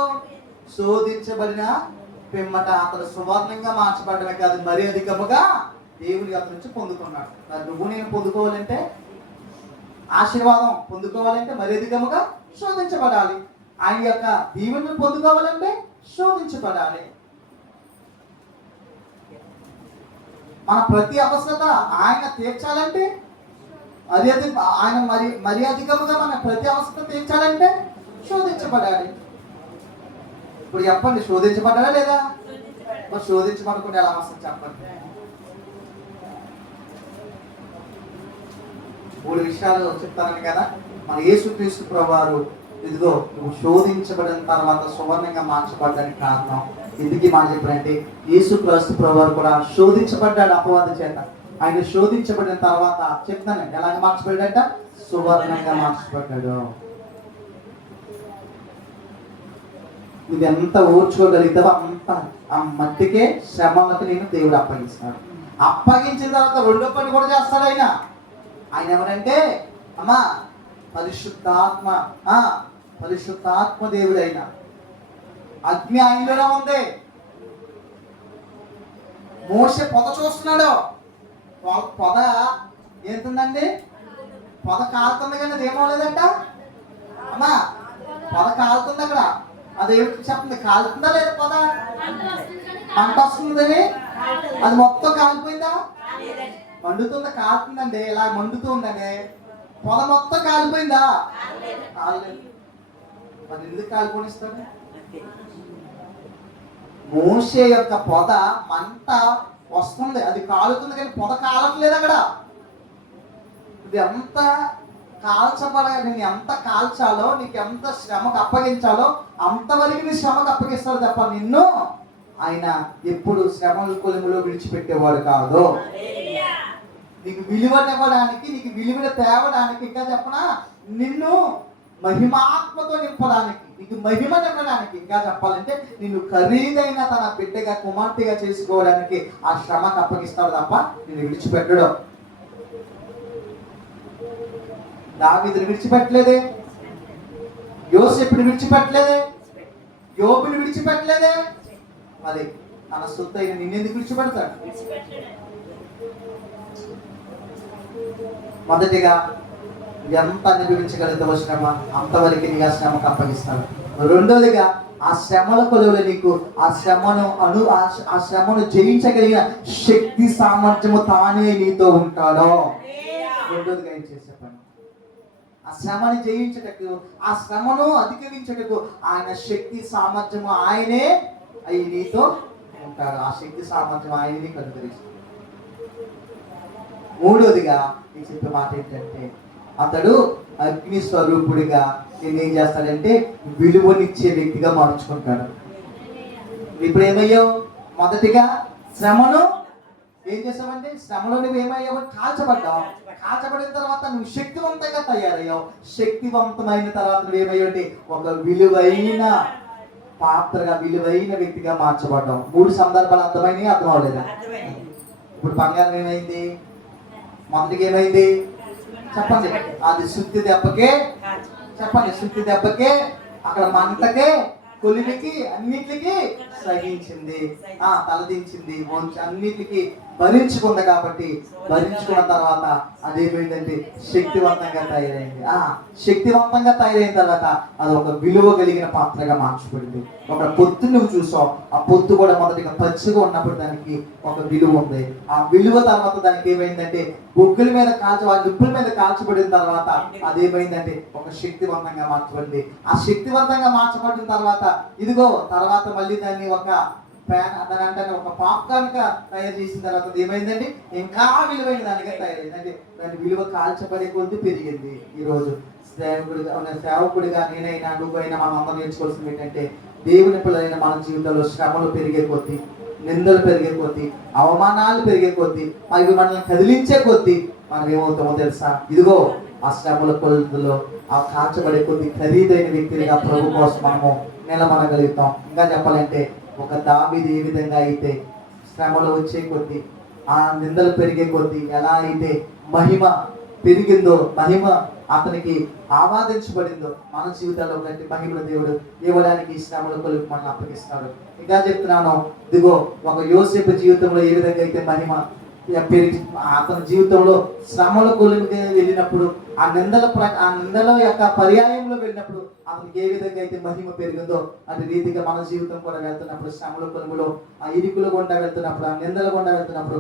శోధించబడిన పిమ్మట అతను సువర్ణంగా మార్చబడమే కాదు, మరి అధికముగా దేవుని అతని నుంచి పొందుకున్నాడు. నువ్వు నేను పొందుకోవాలంటే, ఆశీర్వాదం పొందుకోవాలంటే మరి అధికముగా శోధించబడాలి. ఆయన యొక్క దీవెనను పొందుకోవాలంటే శోధించబడాలి. మన ప్రతి అవసరత ఆయన తీర్చాలంటే ఆయన మరి అధికముగా మన ప్రతి అవసరత తీర్చాలంటే శోధించబడాలి. ఇప్పుడు చెప్పండి, శోధించబడ్డా లేదా? మరి శోధించబడకుండా ఎలా వస్తుంది చెప్పండి. 3 విషయాలు చెప్తానని కదా. మన యేసుక్రీస్తు ప్రభువారు ఇదిగో నువ్వు శోధించబడిన తర్వాత సువర్ణంగా మార్చబడ్డానికి కారణం ఎందుకు మాట చెప్పారంటే, యేసుక్రీస్తు ప్రభువారు కూడా శోధించబడ్డాడు అపవాది చేత. ఆయన శోధించబడిన తర్వాత చెప్తానండి ఎలాగ మార్చబడ్డాట? సువర్ణంగా మార్చబడ్డాడు. నువ్వు ఎంత ఓర్చుకోగలుగుతావో అంత ఆ మట్టికే శ్రమలకు నేను దేవుడు అప్పగిస్తాడు. అప్పగించిన తర్వాత రెండో పని కూడా చేస్తాడు ఆయన. ఆయన ఎవరంటే అమ్మా పరిశుద్ధాత్మ, పరిశుద్ధాత్మ దేవుడు. ఆయన అగ్ని ఆయనలో ఉంది. మోషే పొద చూస్తున్నాడు. పొద ఏంటుందండి? పొద కాలుతుంది కానీ అది ఏమవలేదంట అమ్మా. పొద కాలుతుంది అక్కడ. అదేమిటి చెప్పండి? కాలుతుందా లేదా? పొద మంట వస్తుందని అది మొత్తం కాలిపోయిందా? మండుతుందా? కాలుతుందండి. ఇలా మండుతూ ఉందండి. పొద మొత్తం కాలిపోయిందా? కాలేదు. మరి ఎందుకు కాలిపోనిస్తాడు? మోషే యొక్క పొద మంట వస్తుంది, అది కాలుతుంది కానీ పొద కాలట్లేదు అక్కడ. ఇది ఎంత నేను ఎంత కాల్చాలో, నీకు ఎంత శ్రమకు అప్పగించాలో అంతవరకు నీ శ్రమకు అప్పగిస్తాడు తప్ప నిన్ను ఆయన ఎప్పుడు శ్రమల కొలుములో విడిచిపెట్టేవాడు కాదు. నీకు విలువనివ్వడానికి, నీకు విలువను తేవడానికి, ఇంకా చెప్పనా నిన్ను మహిమాత్మతో నింపడానికి, నీకు మహిమనివ్వడానికి, ఇంకా చెప్పాలంటే నిన్ను ఖరీదైన తన బిడ్డగా కుమార్తెగా చేసుకోవడానికి ఆ శ్రమకు అప్పగిస్తాడు తప్ప నిన్ను విడిచిపెట్టడం. దావీదుని విడిచిపెట్టలేదే, యోసేపుని విడిచిపెట్టలేదే, యోబుని విడిచిపెట్టలేదే. మరి తన సొత్తు అయిన నిన్నెందుకు విడిచిపెడతాడు? మొదటిగా ఎంత అనుభవించగలుగుతావో శ్రమ అంతవరకు నీకు ఆ శ్రమకు అప్పగిస్తాడు. రెండోదిగా ఆ శ్రమల కొలువులో నీకు ఆ శ్రమను జయించగలిగిన శక్తి సామర్థ్యము తానే నీతో ఉంటాడో. రెండోదిగా ఏం చేసే పని? ఆ శ్రమని జయించటకు, ఆ శ్రమను అధిగమించటకు ఆయన శక్తి సామర్థ్యము ఆయనే అయి నీతో ఉంటాడు. ఆ శక్తి సామర్థ్యం ఆయన నీకు అనుగ్రహిస్తాడు. మూడోదిగా నేను చెప్పే మాట ఏంటంటే అతడు అగ్ని స్వరూపుడిగా నేనేం చేస్తాడంటే విలువనిచ్చే వ్యక్తిగా మార్చుకుంటాడు. ఇప్పుడు ఏమయ్యావు? మొదటిగా శ్రమను ఏం చేసావంటే శ్రమలో నువ్వు ఏమయ్యావు? కాల్చబడ్డావు. కాల్చబడిన తర్వాత నువ్వు శక్తివంతంగా తయారయ్యావు. శక్తివంతమైన తర్వాత నువ్వు ఏమయ్యావు? ఒక విలువైన పాత్రగా, విలువైన వ్యక్తిగా మార్చబడ్డావు. 3 సందర్భాలు అర్థమైనవి, అర్థం అవ్వలేదా? ఇప్పుడు బంగారం ఏమైంది? మొదటికి ఏమైంది చెప్పండి? అది సుత్తి దెబ్బకే, చెప్పండి, సుత్తి దెబ్బకే, అక్కడ మంటకే, కొలిమికి, అన్నిటికి సహించింది, తలదించింది, అన్నిటికి భరించుకుంది. కాబట్టి భరించుకున్న తర్వాత అదేమైందంటే శక్తివంతంగా తయారైంది. శక్తివంతంగా తయారైన తర్వాత అది ఒక విలువ కలిగిన పాత్రగా మార్చబడింది. ఒక పొత్తు నువ్వు చూసావు, ఆ పొత్తు కూడా మొదటిగా పచ్చిగా ఉన్నప్పుడు దానికి ఒక విలువ ఉంది. ఆ విలువ తర్వాత దానికి ఏమైందంటే బొగ్గుల మీద నిప్పుల మీద కాల్చబడిన తర్వాత అదేమైందంటే ఒక శక్తివంతంగా మార్చబడింది. ఆ శక్తివంతంగా మార్చబడిన తర్వాత ఇదిగో తర్వాత మళ్ళీ దాన్ని ఒక దాని అంటే ఒక పాప్కార్న్ గా తయారు చేసిన తర్వాత ఏమైందండి ఇంకా విలువైన దానిగా తయారైంది. అంటే దాని విలువ కాల్చబడే కొద్ది పెరిగింది. ఈరోజు సేవకుడిగా నేనైనా నువ్వైనా మనం అందరం నేర్చుకోవాల్సింది ఏంటంటే దేవుని పిల్లలైన మన జీవితంలో శ్రమలు పెరిగే కొద్దీ, నిందలు పెరిగే కొద్దీ, అవమానాలు పెరిగే కొద్దీ, అవి మనల్ని కదిలించే కొద్దీ మనం ఏమవుతామో తెలుసా? ఇదిగో ఆ శ్రమల కొలతలో ఆ కాల్చబడే కొద్ది ఖరీదైన వ్యక్తిగా ప్రభు కోసం మనము నిలబడగలుగుతాం. ఇంకా చెప్పాలంటే ఒక దావీదు ఏ విధంగా అయితే శ్రమలు వచ్చే కొద్దీ, ఆ నిందలు పెరిగే కొద్దీ ఎలా అయితే మహిమ పెరిగిందో, మహిమ అతనికి ఆవాదించబడిందో, మన జీవితాల్లో ఒకటి మహిమను దేవుడు ఇవ్వడానికి శ్రమల కొలుపు మనల్ని అప్పగిస్తాడు. ఇంకా చెప్తున్నాను, ఇదిగో ఒక యోసేపు జీవితంలో ఏ విధంగా అయితే మహిమ పెరిగి అతని జీవితంలో శ్రమల కొలుపుకి వెళ్ళినప్పుడు, ఆ నిందల యొక్క పర్యాయంలో వెళ్ళినప్పుడు అతనికి ఏ విధంగా అయితే మహిమ పెరిగిందో అటు రీతిగా మన జీవితం కూడా వెళ్తున్నప్పుడు, శ్రమల కొలుములో ఆ ఇరుకుల గుండా వెళ్తున్నప్పుడు, ఆ నిందల గుండా వెళ్తున్నప్పుడు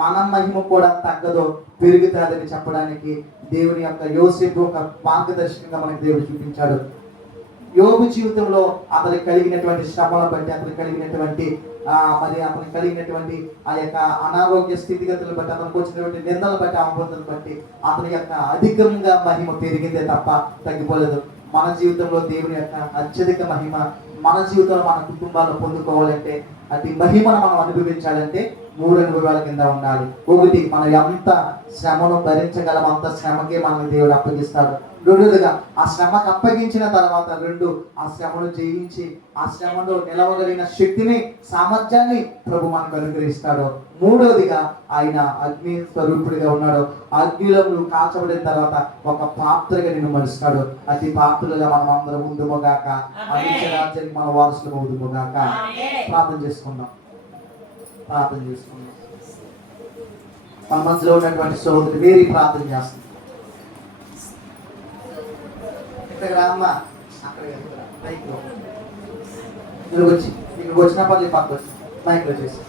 మన మహిమ కూడా తగ్గదో పెరుగుతుందని చెప్పడానికి దేవుని యొక్క యోసేపు ఒక మార్గదర్శకంగా మనకి దేవుడు చూపించాడు. యోబు జీవితంలో అతనికి కలిగినటువంటి శ్రమలను బట్టి, అతనికి కలిగినటువంటి అతనికి కలిగినటువంటి ఆ యొక్క అనారోగ్య స్థితిగతులు బట్టి, అతనికి వచ్చినటువంటి నిందలు బట్టి, ఆపదలను బట్టి అతని యొక్క అధికంగా మహిమ పెరిగిందే తప్ప తగ్గిపోలేదు. మన జీవితంలో దేవుని యొక్క అత్యధిక మహిమ మన జీవితంలో, మన కుటుంబాల్లో పొందుకోవాలంటే, అతి మహిమను మనం అనుభవించాలంటే 3 అనుభవాల కింద ఉండాలి. ఒకటి, మనం ఎంత శ్రమను భరించగలం అంత శ్రమకే మనల్ని దేవుడు అప్పగిస్తాడు. రెండోదిగా ఆ శ్రమకు అప్పగించిన తర్వాత ఆ శ్రమను జయించి ఆ శ్రమలో నిలవగలిగిన శక్తిని సామర్థ్యాన్ని ప్రభు మనకు అనుగ్రహిస్తాడు. మూడోదిగా ఆయన అగ్ని స్వరూపుడిగా ఉన్నాడు. అగ్నిలో నువ్వు కాల్చబడిన తర్వాత ఒక పాత్రగా నిన్ను మరుస్తాడు. అతి పాత్రలుగా మనం అందరం ఉందుముగాక. అనిత్య రాజ్యానికి మన వారసులు ఉందుముగాక. ప్రార్థన చేసుకుందాం. మన మధ్యలో ఉన్నటువంటి సోదరుడు వేరే ప్రార్థన చేస్తుంది. ఇక్కడ అమ్మ అక్కడ మైక్లో ఇక్కడికి వచ్చిన పర్లేదు పక్కకు వచ్చి మైక్లో చేసి